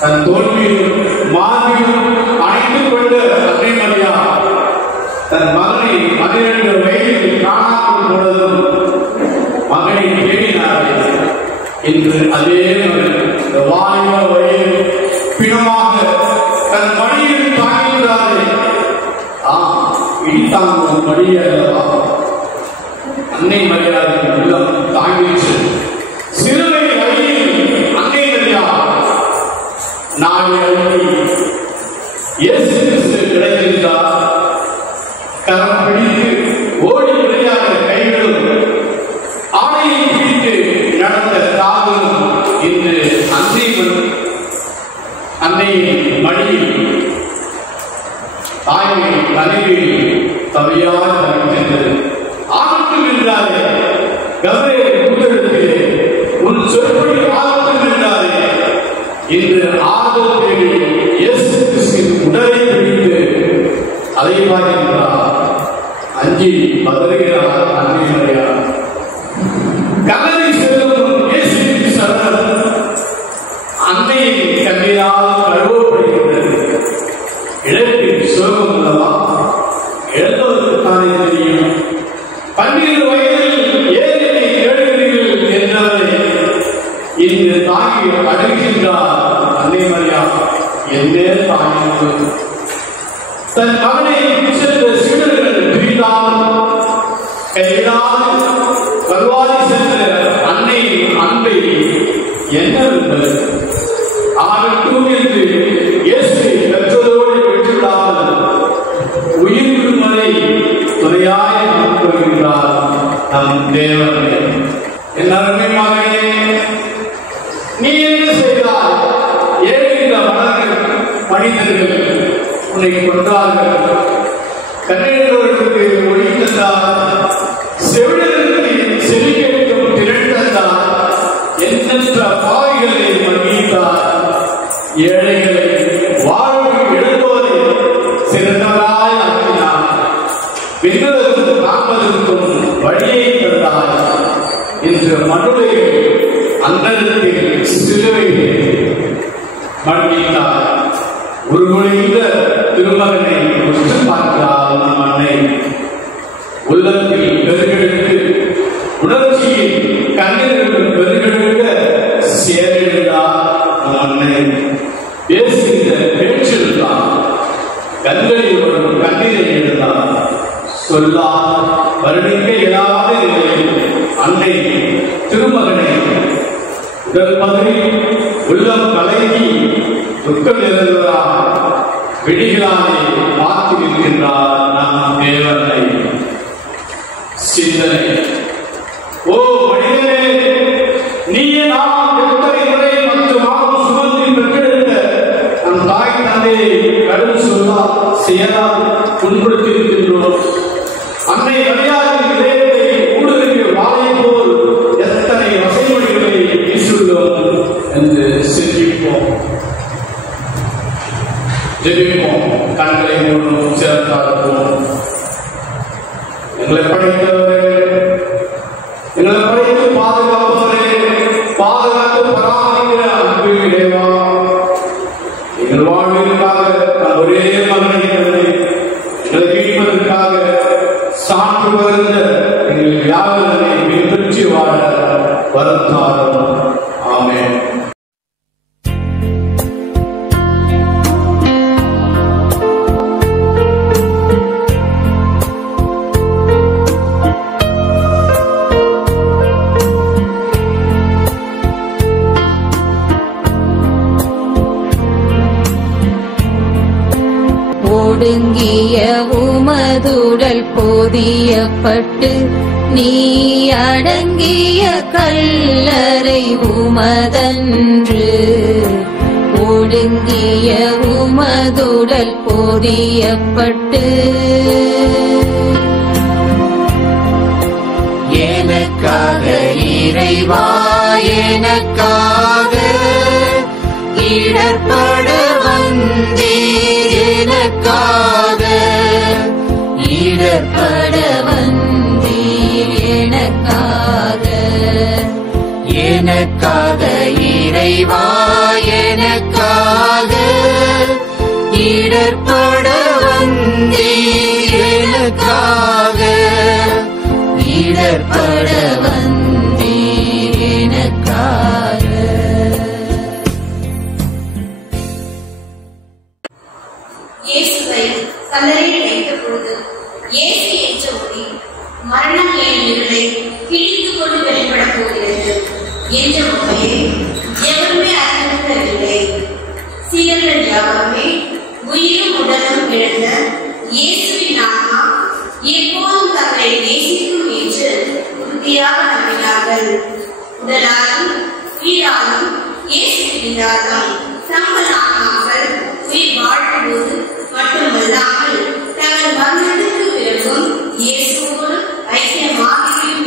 தன் தோல்வியில் மார்பிலும் அணைத்துக் கொண்ட அன்னை மரியா, தன் மகனை 12 வயதில் காணாமல் போனதும் மகனை தேடினாரே, இன்று அதே மகன் இந்த வாலிப வயதில் பிணமாக தன் மடியில் தாங்குகிறாரே. இடித்தாங்கும் மடிய அல்லவா அன்னை மரியாதையின் உள்ளம் தாங்கிற்று. சிறுவை வழியில் அன்னை மரியா நாளை அழுகி இயேசு கிறிஸ்து கிடைக்கின்றார். கரம் பிடித்து ஓடி விளையாட கைகளும் ஆடையை பிடித்து நடந்த தாகும் இன்று சொன்னாரே, கபிரியேல் தூதரிடத்திலே, உன் சொற்படி ஆகட்டும் என்றாரே, இன்று ஆறுதல் தேடி இயேசு கிறிஸ்துவின் உடலை பிடித்து அலைவாய்கின்றார். அஞ்சி பதறுகிறார் அன்னை மரியாள். கல்லறை செல்லும் இயேசுவின் சரணம் அன்னையின் கண்ணீரால் கழுவப்படுகின்றது. இழப்பின் சோகம் அல்லவா? இழந்தவருக்கு தானே தெரியும். 12 வயதில் ஏன் என்னை தேடுகிறீர்கள் என்றவரை இன்று தாங்கி அழுகின்றார் அன்னை மரியாள். என்னே தாங்கிற்கு தன் மகனை சென்ற சீடர்கள் பிரித்தால் கைவிடாது கல்வாரி சென்ற அன்னையின் அன்பை என்னவென்பது ஆகட்டும் என்று இயேசுவை பெற்றதோடு விட்டுவிடாமல் உயிர் விடும் வரை துணையாய் கொள்கின்றார் நம் தேவனே. என் அருமை மகனே, நீ என்ன செய்தாய்? ஏழுகின்ற மலர்கள் மனிதர்கள் உன்னை கொன்றார்கள். கண்ணீரவர்களுக்கு ஒளி தந்தார், செவிடர்களுக்கு செவி கேட்கும் திறன் தந்தார், எண்ணற்ற பாவிகளை மன்னித்தார், ஏழைகளை வாழ்வு இழந்தோரை சிறந்தவராய் ஆக்கினார், விண்ணுலகம் காப்பதற்கும் வழியை தந்தார். இன்று மனுவையில் அன்னத்தில் சிலுவையில் மன்னித்தார். உருகுலைந்த திருமகனை உற்று பார்க்கிறார் நம் அன்னை. உள்ளத்தில் பெருகெடுத்து உணர்ச்சியில் கண்ணீர்கள் பெருகெடுக்க சேரிடுகிறார் நம் அன்னை. பேசுகிற பேச்சில்தான் கண்களில் ஒரு கண்ணீரை எழுதார். சொல்லால் வருணிக்க இயலாத நிலையில் அன்னை திருமகனை உடல் பதறி உள்ளம் கலங்கி துக்கம் நிறைந்தவராக விழிகளாலே பார்த்து இருக்கின்றார் நம் தேவனை. சிந்தனை. ஓ மனிதனே, நீயே நாம் எத்தனை முறை மற்றும் மாதம் சுமந்து பெற்றெடுத்த நம் தாய் தந்தையை கடும் சொல்லால் செயலால் புண்படுத்தி இருக்கின்றோம். அன்னை மரியாதையின் இதயத்தை ஊடுருவிய வாழை போல் எத்தனை வசைமொழிகளை வீசுள்ளோம் என்று சிந்திப்போம். ஜெபிப்போம். கண்களை மூடும் சேர்த்தாடுவோம். எங்களை படைத்தவரே, எங்களை படைத்து பாதுகாப்பவரே, பாதுகாத்து பராமரிக்கிற அன்பு இறைவா, எங்கள் வாழ்விற்காக ஒரே மகனை எங்களை மீட்பதற்காக சான்று வருந்த எங்கள் யாவரை பின்பற்றி வாழ வருத்தாரும். ஆமென். ஒடுங்கிய உமதுடல் போதியப்பட்டு நீ அடங்கிய கல்லறை உமதன்று. ஒடுங்கிய உமதுடல் போதியப்பட்டு எனக்காக இறைவா, எனக்காக இடர்பட வந்தீர், எனக்காக இடர்பட வந்தீர், எனக்காக எனக்காக இறைவா, எனக்காக இடர்பட வந்தீர், எனக்காக இடர்பட வந்தீர், எனக்காக. இயேசுவை கல்லறையில் வைத்த பொழுது இயேசு என்ற ஒளி மரணம் என் இருளை கிழித்துக் கொண்டு வெளிப்படப் போகிறது என்ற உண்மையை எவருமே அறிந்திருக்கவில்லை. சீடர்கள் யாவருமே உயிரும் உடலும் இழந்த இயேசுவின் ஆன்மா எப்போதும் தங்களை நேசிக்கும் என்று உறுதியாக நம்பினார்கள். உடலாலும் உயிராலும் இயேசு பிரிந்தாலும் தங்கள் ஆன்மாக்கள் உயிர் வாழும்போது மட்டுமல்லாமல் தங்கள் மரணத்துக்கு பிறகும் இயேசுவோடு ஐக்கியமாகியும்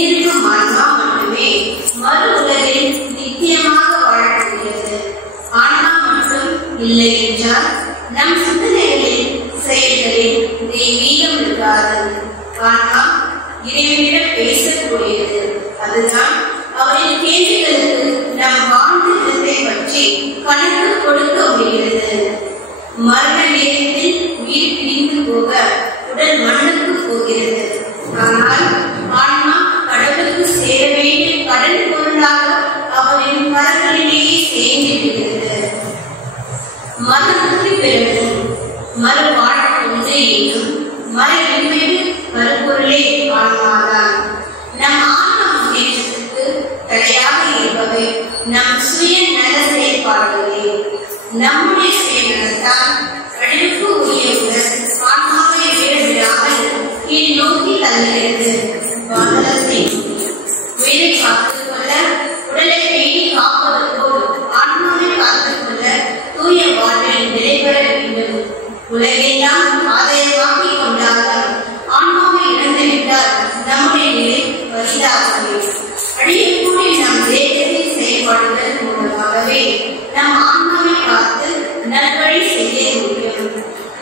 உயிரினும் ஆன்மா மட்டுமே மறு உலகில் நித்தியமாக வாழக்கூடியது. ஆன்மா மட்டும் இல்லை என்றால் நம் சிந்தனைகளில் செயல்களில் தெய்வீகம் இருக்காது. ஆன்மா இறைவனிடம் பேசக்கூடியது. அதுதான் அவரின் கேள்விகளுக்கு நம் வாழ்ந்த விதத்தை பற்றி கணக்கு கொடுக்க முடிகிறது. மரண நேரத்தில் உயிர் பிரிந்து போக உடல் மண்ணுக்கு போகிறது. ஆனால் ஆன்மா கடவுளுக்கு சேர வேண்டிய கடன் பொருளாக அவரின் கரங்களிலேயே சேர்ந்து விடுகிறது. மரணத்துக்கு பிறகு மறு வாழ்க்கை ஒன்றே எனும் மறைவின்மையில் மறுபொருளே ஆன்மாதான். நம் ஆன்மா முன்னேற்றத்துக்கு தடையாக இருப்பவை நம் சுய நல செயற்பாடுகளே. நம்முடைய செயல்களால் அழிவுக்கு உரியவுடன் ஆன்மாவை விடாமல் கீழ் நோக்கி தள்ளுகிறது. வானத்தை உயிரை காத்துக் கொள்ள உடலை பேணி காப்பதற்கோடு ஆன்மாவை காத்துக் கொள்ள தூய வாழ்வில் நிலைபெற வேண்டும். உலகெல்லாம் ஆதாயமாக்கி கொண்டாலும் ஆன்மாவை இழந்துவிட்டால் நம்முடைய நிலை வலிதாகவே. அழியக்கூடிய நம் தேகத்தின் செயல்பாடுகள் மூலமாகவே நம் ஆன்மாவை காத்து நல்வழி செய்ய முடியும்.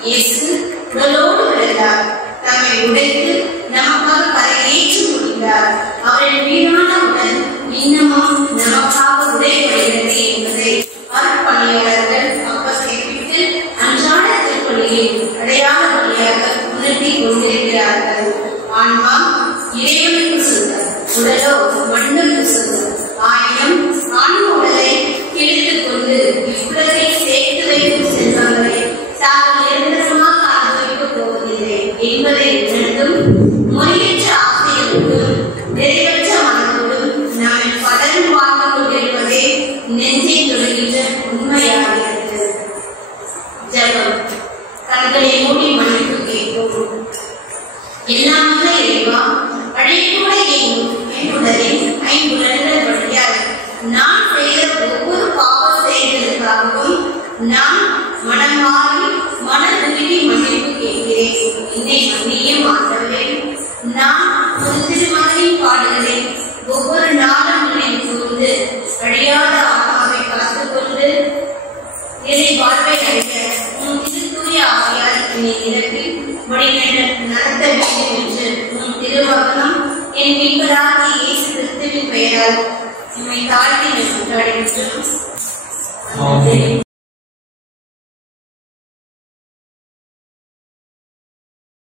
இயேசு உடலோடு விழுந்தார். தம்மை உடைத்து நமக்காக கரையேற்றி முடிந்தார். அவரின் வீணான உடல் இன்னமும் நமக்காக உடைப்படுகிறது என்பதை அருட்பணியாளர்கள் அப்பசைப்பிட்டு அன்றாட திருப்பலியை அடையாள வழியாக உணர்த்தி கொண்டிருக்கிறார்கள். ஆன்மா இறைவனுக்கு சொந்தம், உடலோ மண்ணுக்கு சொந்தம். ஆயினும் ஆன்ம உடலை கிழித்துக் கொண்டு இவ்வுலகை சேர்த்து வைக்கும் செல்வங்களை தாங்கள் நிரந்தரமாக அனுபவிக்கப் போவதில்லை என்பதை உணர்ந்தும் முறையற்ற ஆசையோடும் நிறைவற்ற மனத்தோடும் நம்மை பலரும் வாழ்ந்து கொண்டிருப்பதே நெஞ்சை தொழுகின்ற உண்மையாகிறது. ஜெபம். கண்களை மூடி மன்னிப்பு கேட்போம். எல்லாமே இறைவா, அழைக்கூட என் உடலின் ஐம்புலன்கள் வழியால் நான் செய்த ஒவ்வொரு பாவ செயல்களுக்காகவும் நான் மனம் மாறி மன துருகி மன்னிப்பு கேட்கிறேன். என்னை மன்னியும் ஆண்டவரே. நான் ஒரு திருமகனின் பாடுகளை ஒவ்வொரு நாளும் நினைவு கூர்ந்து அழியாத ஆன்மாவை காத்துக்கொண்டு இறை வாழ்வை அடைய உன் திருத்தூய ஆவியால் என்னை நிரப்பி நடத்த வேண்டும் என்று உன் திருவகனம் என் மீட்பராகிய இயேசு கிறிஸ்துவின் பெயரால் உம்மை தாழ்த்தி கொண்டாடுகின்றோம்.